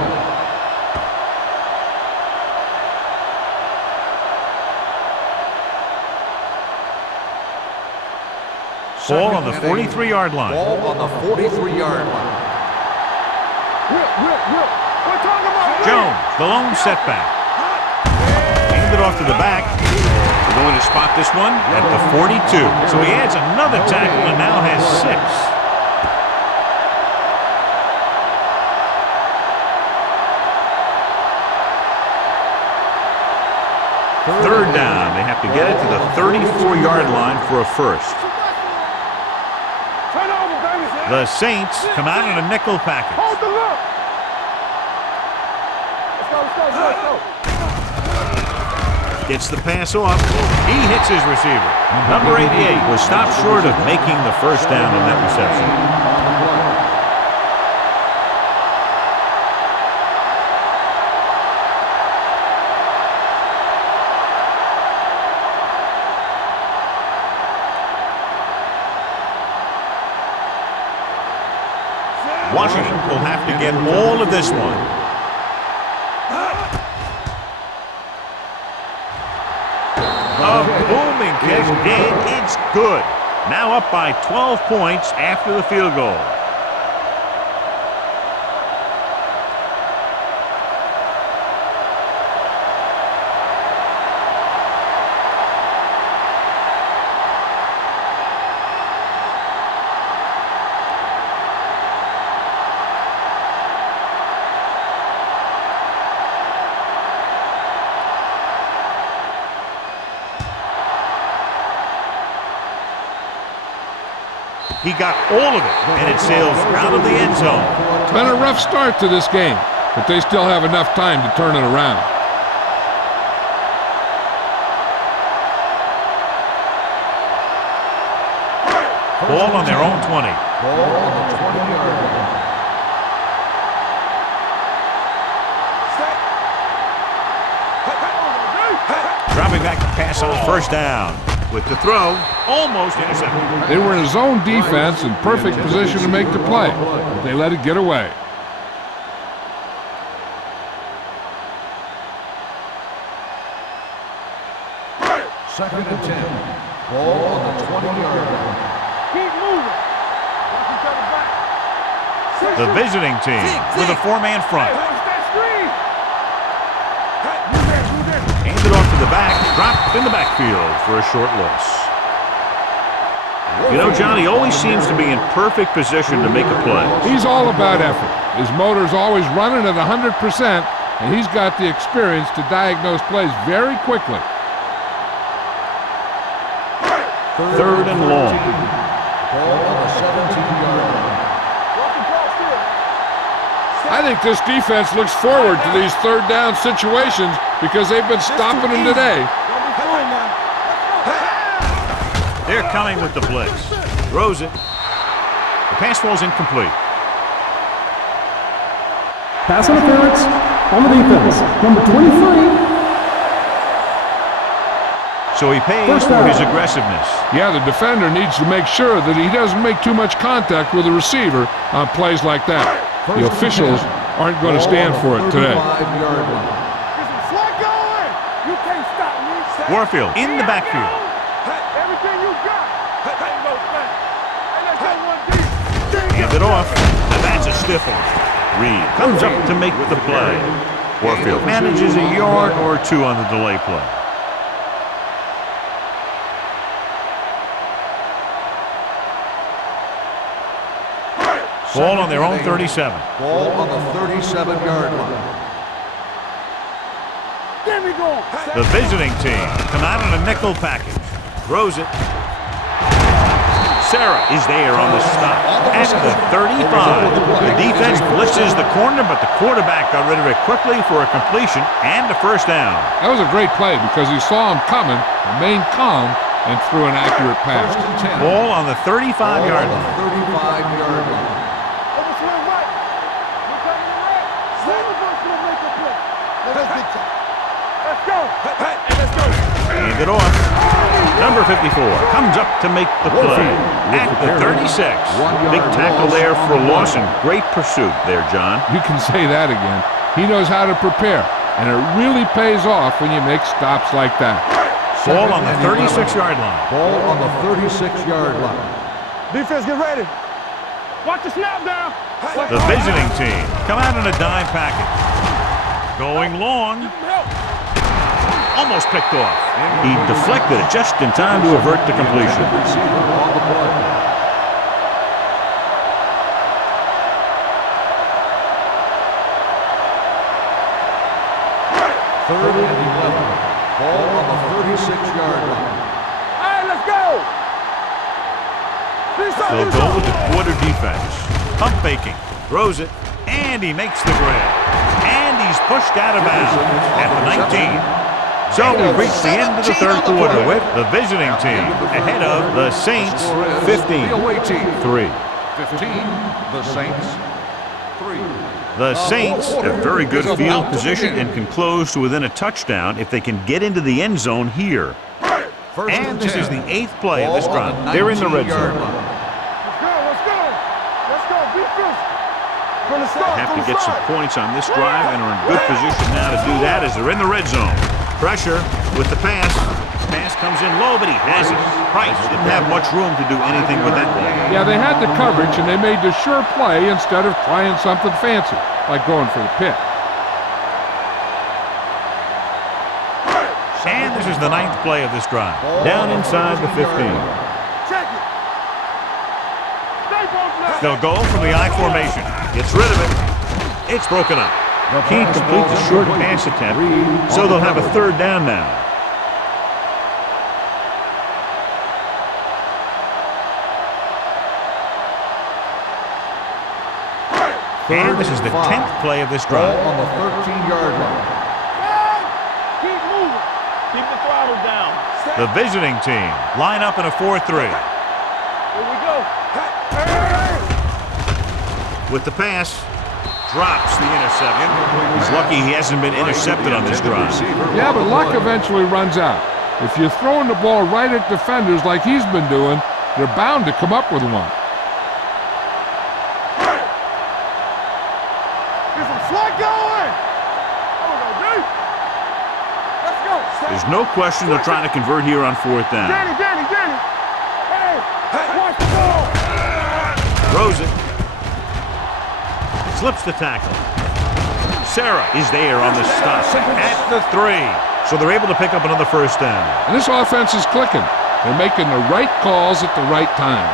Ball on the 43-yard line. Ball on the 43-yard line. We're talking about Jones, the lone setback. Handed off to the back. We're going to spot this one at the 42. So he adds another tackle and now has 6. Third down. They have to get it to the 34-yard line for a first. Turn over, baby. The Saints come out in a nickel package. Hold the look. Let's go. Gets the pass off. He hits his receiver. Number 88 was stopped short of making the first down on that reception. Washington will have to get all of this one. A booming kick, and it's good. Now up by 12 points after the field goal. He got all of it, and it sails out of the end zone. It's been a rough start to this game, but they still have enough time to turn it around. Ball on their own 20. Ball on the 20-yard line. Dropping back to pass on first down. With the throw, almost intercepted. They were in a zone defense in perfect position to make the play, but they let it get away. Second and 10. Ball on the 20-yard line. Keep moving. Watch each other back. The visiting team with a 4-man front. Watch that screen. Handed off to the back, dropped in the backfield for a short loss. You know, John, he always seems to be in perfect position to make a play. He's all about effort. His motor's always running at 100%, and he's got the experience to diagnose plays very quickly. Third and long. Ball on the 17-yard line. I think this defense looks forward to these third down situations because they've been stopping them today. They're coming with the blitz. Throws it. The pass falls incomplete. Pass interference on the defense. Number 23. So he pays for his aggressiveness. Yeah, the defender needs to make sure that he doesn't make too much contact with the receiver on plays like that. The officials aren't going to stand for it today. Warfield in the backfield. Hand it off. And that's a stiff one. Reed comes up to make the play. Warfield manages a yard or two on the delay play. Ball on their own 37. Ball on the 37-yard line. There we go. The visiting team come out in a nickel package. Throws it. Sarah is there on the stop at the 35. The defense blitzes the corner, but the quarterback got rid of it quickly for a completion and a first down. That was a great play because he saw him coming, remained calm, and threw an accurate pass. Ball on the 35-yard line. 35-yard line. Let's go. Let's go. Hand it off. Number 54 comes up to make the play at the 36. Big tackle there for Lawson. Great pursuit there, John. You can say that again. He knows how to prepare, and it really pays off when you make stops like that. Ball on the 36-yard line. Ball on the 36-yard line. Defense, get ready. Watch the snap down. The visiting team come out in a dime package. Going long. Almost picked off. He deflected it just in time to avert the completion. Third and 11. Ball on the 36-yard line. All right, let's go. They'll go with the quarter defense. Pump faking. Throws it. And he makes the grab. And he's pushed out of bounds at the 19. So we've reached the end of the third quarter with the visiting team ahead of the Saints 15-3. 15, the Saints 3. The Saints have very good field position and can close to within a touchdown if they can get into the end zone here. And this is the 8th play of this drive. They're in the red zone. Let's go. Defense. Have to get some points on this drive and are in good position now to do that as they're in the red zone. Pressure with the pass. Pass comes in low, but he has it. Price didn't have much room to do anything with that one. Yeah, they had the coverage, and they made the sure play instead of trying something fancy, like going for the pick. And this is the 9th play of this drive. Down inside the 15. Check it. They'll go from the I formation. Gets rid of it. It's broken up. Can't complete the short pass attempt, so they'll have a third down now. And this is the 10th play of this drive. Ball on the 13-yard line. Keep moving. Keep the throttle down. The visiting team line up in a 4-3. Here we go. With the pass, drops the interception. He's lucky he hasn't been intercepted on this drive. Yeah, but luck eventually runs out. If you're throwing the ball right at defenders like he's been doing, they're bound to come up with one. Get some slack going. Let's go. There's no question they're trying to convert here on 4th down. Danny. Hey, watch the ball. Throws it. Slips the tackle. Sarah is there on the stop at the 3. So they're able to pick up another first down. And this offense is clicking. They're making the right calls at the right time.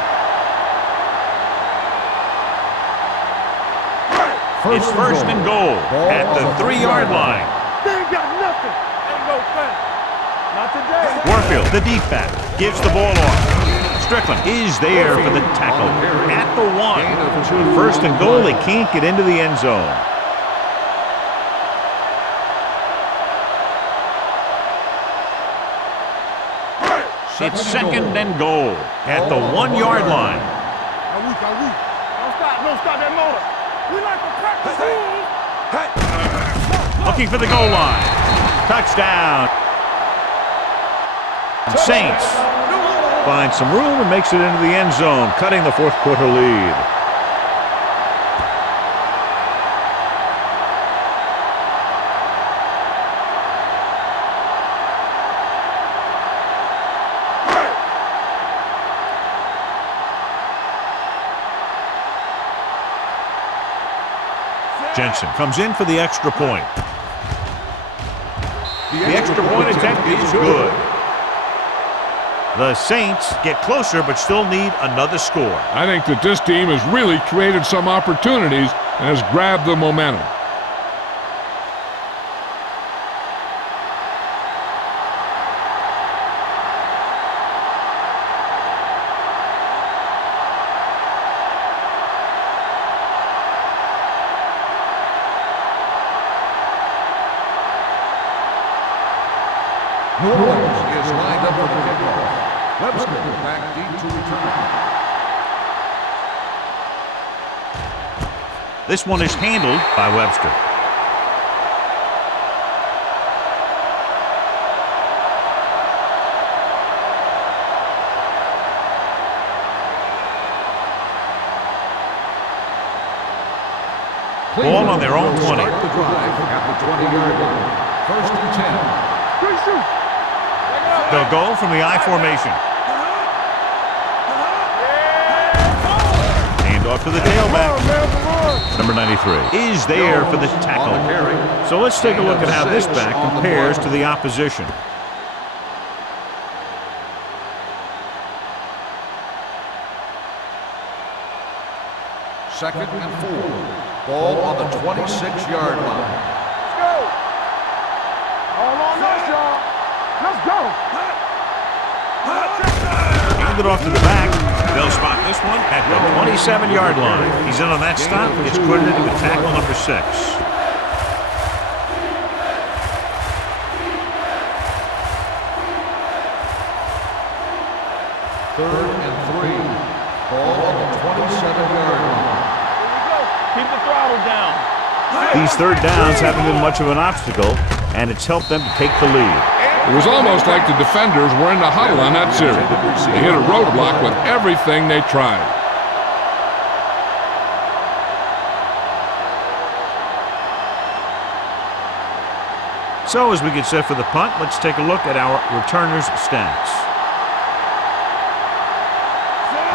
It's first and goal at the 3-yard line. They ain't got nothing. Ain't no thing. Not today. Warfield, the deep back, gives the ball off. Strickland is there for the tackle at the 1. First and goal, they can't get into the end zone. It's second and goal at the 1-yard line. Don't stop that motor. We like to practice rules. Looking for the goal line. Touchdown. Saints finds some room and makes it into the end zone, cutting the fourth quarter lead. Jensen comes in for the extra point. The extra point attempt is good. The Saints get closer but still need another score. I think that this team has really created some opportunities and has grabbed the momentum. New Orleans is lined up for the kickoff. Webster back deep to return. This one is handled by Webster. Ball on their own 20. Start the drive at the 20-yard line. 1st and 10. They'll go from the I formation. Hand off to the tailback. Number 93 is there for the tackle. So let's take a look at how this back compares to the opposition. Second and 4. Ball on the 26-yard line. Let's go. All on us, y'all. Let's go. Hand it off to the back. They'll spot this one at the 27-yard line. He's in on that stop. It's credited with tackle number 6. Third and 3. Ball on the 27-yard line. Here we go. Keep the throttle down. These third downs haven't been much of an obstacle, and it's helped them to take the lead. It was almost like the defenders were in the huddle on that series. They hit a roadblock with everything they tried. So as we get set for the punt, let's take a look at our returners' stats.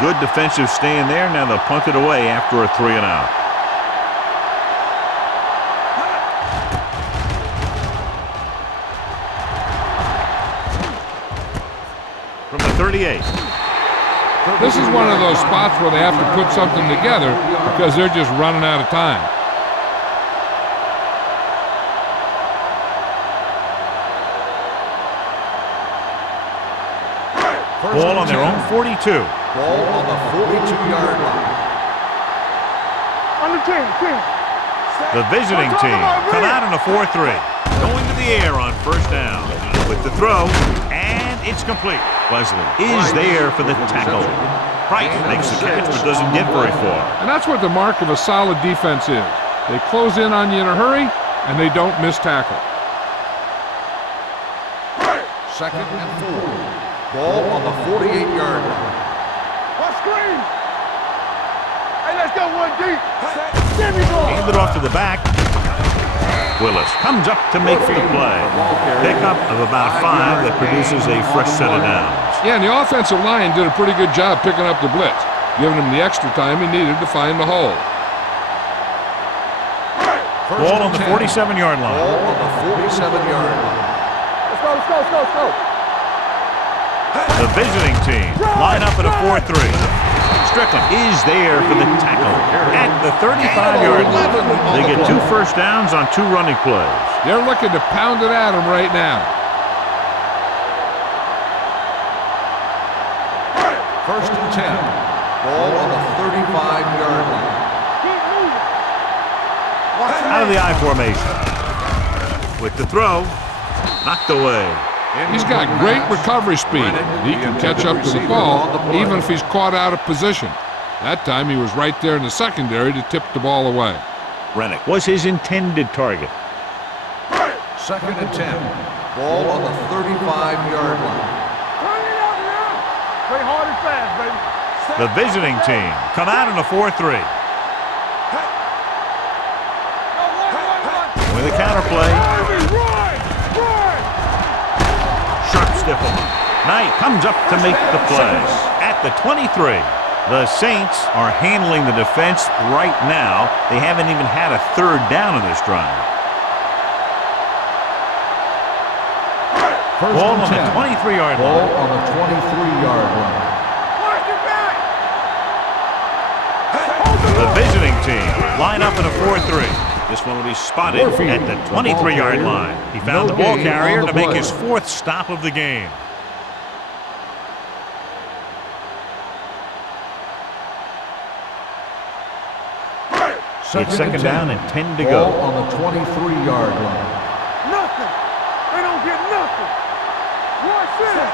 Good defensive stand there. Now they'll punt it away after a 3-and-out. From the 38. This is one of those spots where they have to put something together because they're just running out of time. Ball on their own 42. Ball on the 42-yard line. Under 10. The visiting team come out in a 4-3. Going to the air on 1st down. With the throw, and it's complete. Wesley is there for the tackle. Price makes the catch but doesn't get very far. And that's what the mark of a solid defense is. They close in on you in a hurry, and they don't miss tackle. Second and 4. Ball on the 48-yard line. What screen? Hey, let's go 1 deep. Give me ball. Hand it off to the back. Willis comes up to make the play. Pickup of about 5 that produces a fresh set of downs. Yeah, and the offensive line did a pretty good job picking up the blitz, giving him the extra time he needed to find the hole. Ball on the 47-yard line. Ball on the 47-yard line. Let's go. The visiting team line up at a 4-3. Strickland is there for the tackle at the 35-yard line. They get 2 first downs on 2 running plays. They're looking to pound it at him right now. First and 10. Ball on the 35-yard line. Keep moving. Out of the I formation. With the throw, knocked away. He's got great recovery speed. He can catch up to the ball even if he's caught out of position. That time he was right there in the secondary to tip the ball away. Rennick was his intended target. Second and 10. Ball on the 35-yard line. Turn it up now. Play hard and fast, baby. The visiting team come out in a 4-3. With a counterplay. Sharp stiff one. Knight comes up to make the play at the 23. The Saints are handling the defense right now. They haven't even had a third down in this drive. Ball on the 23-yard line. Ball on the 23-yard line. The visiting team line up in a 4-3. This one will be spotted at the 23-yard line. He found the ball carrier to make his fourth stop of the game. It's second down and 10 to go. Ball on the 23-yard line. Nothing. They don't get nothing. Watch it.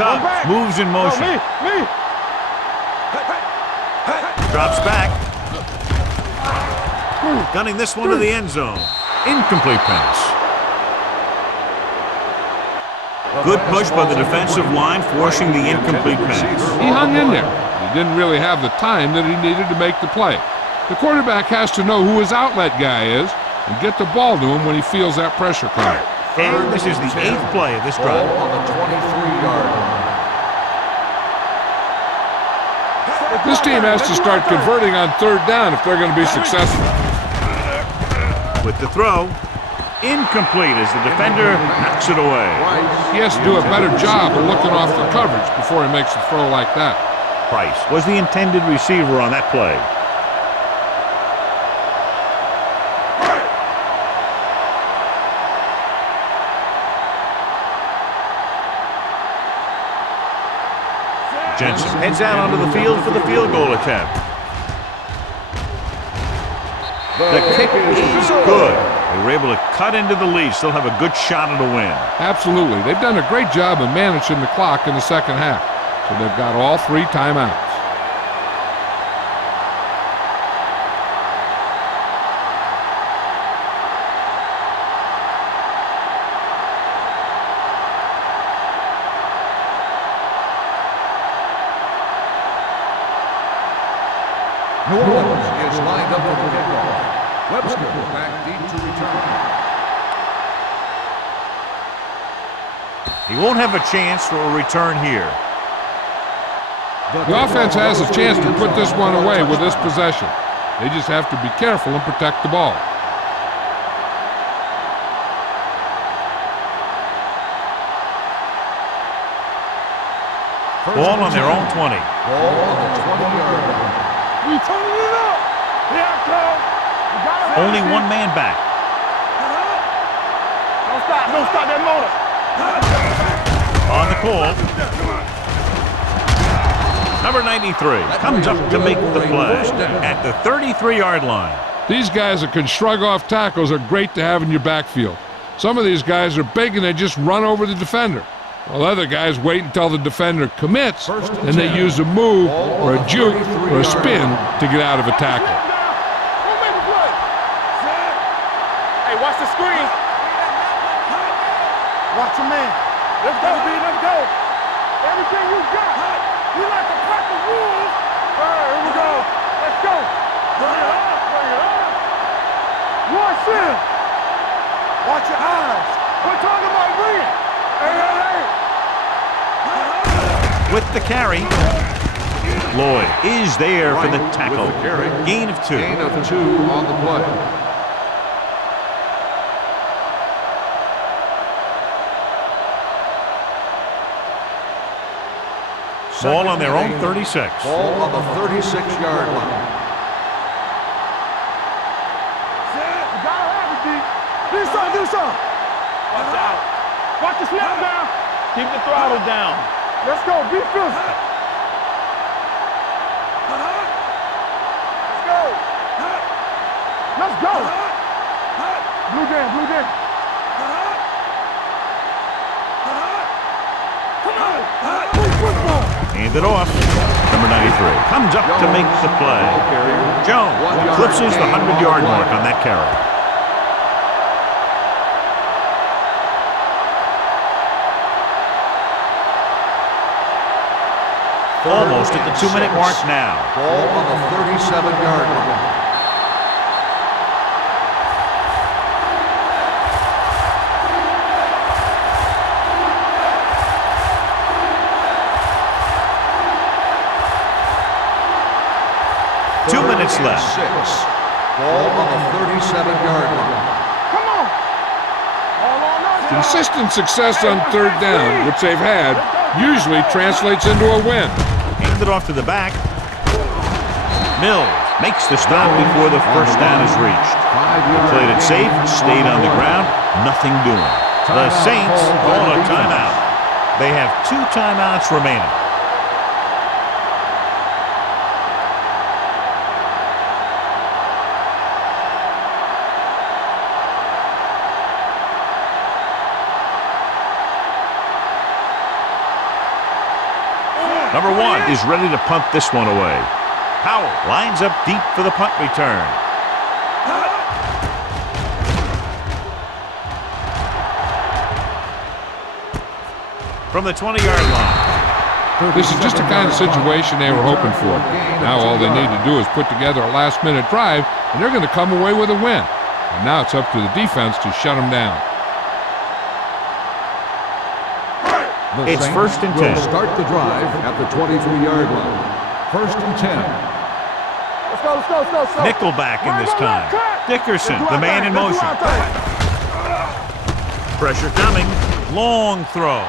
Tubbs moves in motion. Me. Drops back. Gunning this one to the end zone. Incomplete pass. Good push by the defensive line, forcing the incomplete pass. He hung in there. He didn't really have the time that he needed to make the play. The quarterback has to know who his outlet guy is and get the ball to him when he feels that pressure coming. And this is the 8th play of this drive. Ball on the 23-yard line. This team has to start converting on third down if they're going to be successful. With the throw, incomplete as the defender knocks it away. He has to do a better job of looking off the coverage before he makes a throw like that. Price was the intended receiver on that play. Jensen heads out onto the field for the field goal attempt. The kick is good. They were able to cut into the lead, still have a good shot at a win. Absolutely. They've done a great job of managing the clock in the second half. So they've got all 3 timeouts. New Orleans is lined up for the kickoff. Webster back deep to return. He won't have a chance for a return here. The offense has a chance to put this one away with this possession. They just have to be careful and protect the ball. Ball on their own 20. Ball on the 20-yard line. We turning it up. Here I come. Only one man back. Don't stop that motor. On the call. Number 93 comes up to make the play at the 33-yard line. These guys that can shrug off tackles are great to have in your backfield. Some of these guys are big and they just run over the defender. While other guys wait until the defender commits, and they use a move or a juke or a spin to get out of a tackle. Hey, watch the screen. Watch your man. Let's go, B. Let's go. Everything you got. You like a pack of wolves. All right, here we go. Let's go. Bring it up. Bring it up. Watch him. Watch your eyes. We're talking about bringing. Hey. With the carry, Lloyd is there for the tackle. Gain of 2. Gain of 2 on the play. Ball on their own 36. Ball on the 36-yard line. You gotta have it, D. Do something. Watch out. Watch the snap down. Keep the throttle down. Let's go. Be physical. Let's go. Blue game. Come on. Hand it off. Number 93 comes up to make the play. Jones eclipses the 100-yard mark on that carry. Almost at the 2-minute mark now. Ball on the 37-yard line. 2 minutes and left. 6. Ball on the 37-yard line. Come on. All on us. Consistent success on third down, which they've had, usually translates into a win. Handed off to the back. Mills makes the stop before the first down is reached. He played it safe, stayed on the ground, nothing doing. The Saints call a timeout. They have 2 timeouts remaining. Number 1 is ready to punt this one away. Powell lines up deep for the punt return. From the 20-yard line. This is just the kind of situation they were hoping for. Now all they need to do is put together a last-minute drive, and they're going to come away with a win. And now it's up to the defense to shut them down. It's 1st and 10. Start the drive at the 23-yard line. 1st and 10. Let's go. Nickelback in this time. Dickerson, the man in motion. Pressure coming. Long throw.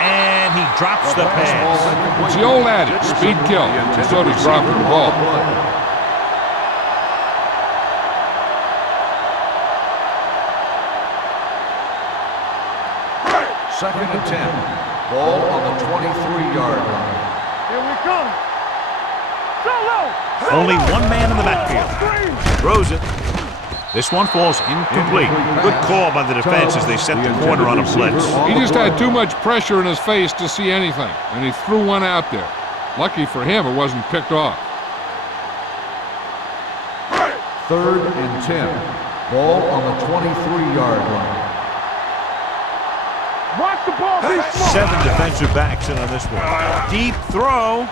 And he drops the pass. It's the old adage, speed kills, and so does dropping the ball. Second and 10. Ball on the 23-yard line. Here we come. Solo. Only one man in the backfield. Throws it. This one falls incomplete. Good call by the defense as they set the corner on a blitz. He just had too much pressure in his face to see anything, and he threw one out there. Lucky for him, it wasn't picked off. 3rd and 10. Ball on the 23-yard line. Watch the ball be smart. 7 defensive backs in on this one. Deep throw.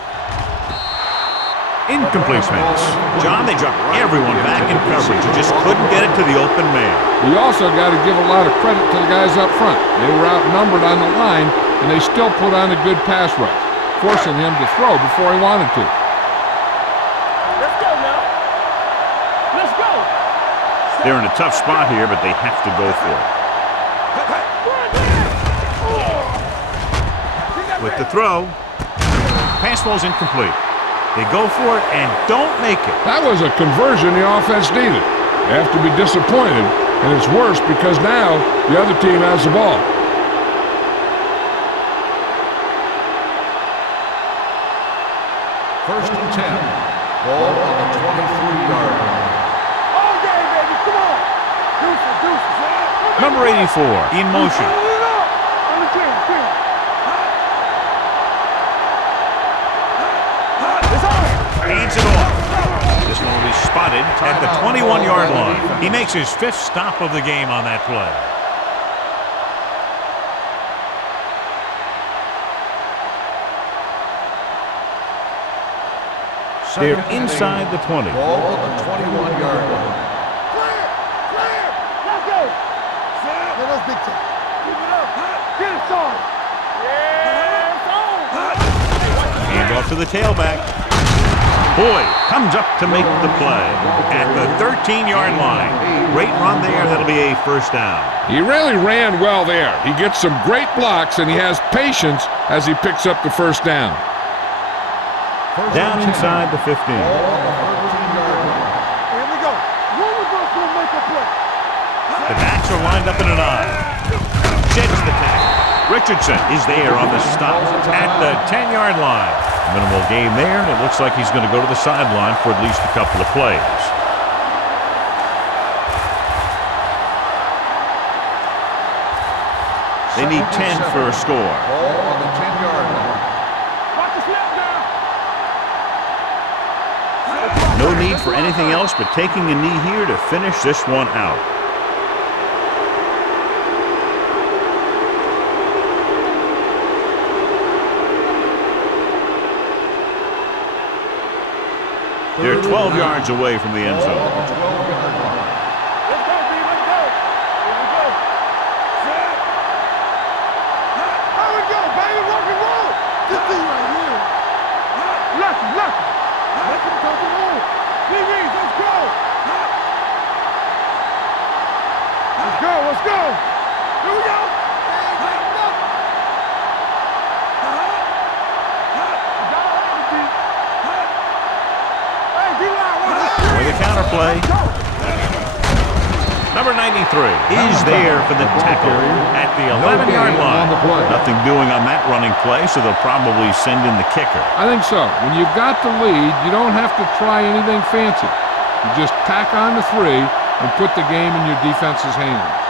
Incompletions. John, they dropped everyone back in coverage. You just couldn't get it to the open man. We also got to give a lot of credit to the guys up front. They were outnumbered on the line, and they still put on a good pass rush, forcing him to throw before he wanted to. Let's go now. Let's go. They're in a tough spot here, but they have to go for it. With the throw, pass ball's incomplete. They go for it and don't make it. That was a conversion the offense needed. They have to be disappointed, and it's worse because now the other team has the ball. First and 10. Ball on the 23-yard line. All day, baby. Come on. Deuces. Number 84 in motion. On the 10. Hands it off. This one will be spotted at the 21-yard line. He makes his 5th stop of the game on that play. They're inside the 20. Ball on the 21-yard line. Clear. Let's go. Get us big time. Keep it up. Get it started. Yeah, it's on. Hand off to the tailback. Boyd comes up to make the play at the 13-yard line. Great run there. That'll be a 1st down. He really ran well there. He gets some great blocks, and he has patience as he picks up the 1st down. Down inside the 15. Ball on the 13-yard line. Here we go. One of us will make a play. The backs are lined up in an eye. Sheds the tackle. Richardson is there on the stop at the 10-yard line. Minimal gain there, and it looks like he's going to go to the sideline for at least a couple of plays. They need 10 for a score. Ball on the 10-yard line. Watch the snap now. No need for anything else but taking a knee here to finish this one out. They're 12 yards away from the end zone. Let's go, B. Let's go. Here we go. Set. There we go, baby. Rock and roll. This thing right here. Lucky. Let him play. Number 93 is there for the tackle at the 11-yard line. Nothing doing on that running play, so they'll probably send in the kicker. I think so. When you've got the lead, you don't have to try anything fancy. You just tack on the 3 and put the game in your defense's hands.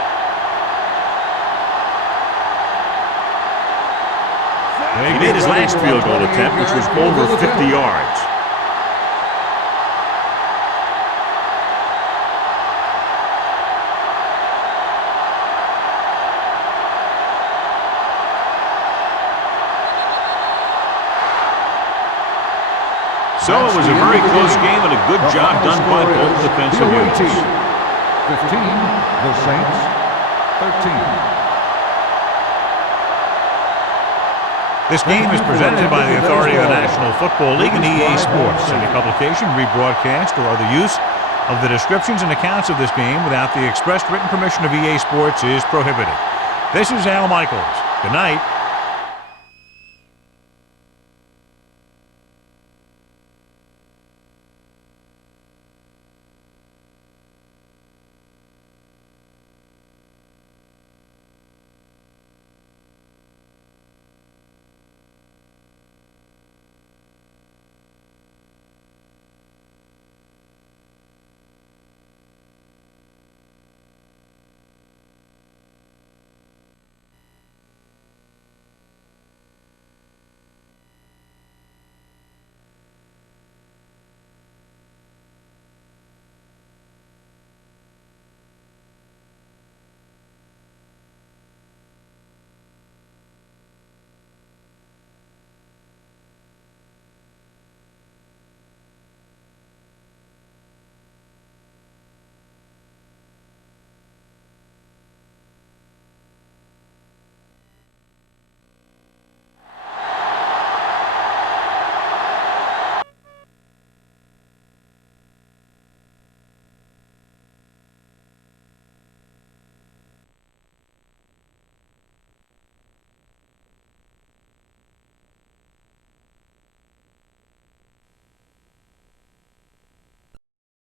He made his last field goal attempt, which was over 50 yards. So it was a very close game and a good job done by both defensive units. 15, the Saints, 13. This game is presented by the authority of the National Football League and EA Sports. Any publication, rebroadcast, or other use of the descriptions and accounts of this game without the expressed written permission of EA Sports is prohibited. This is Al Michaels. Good night.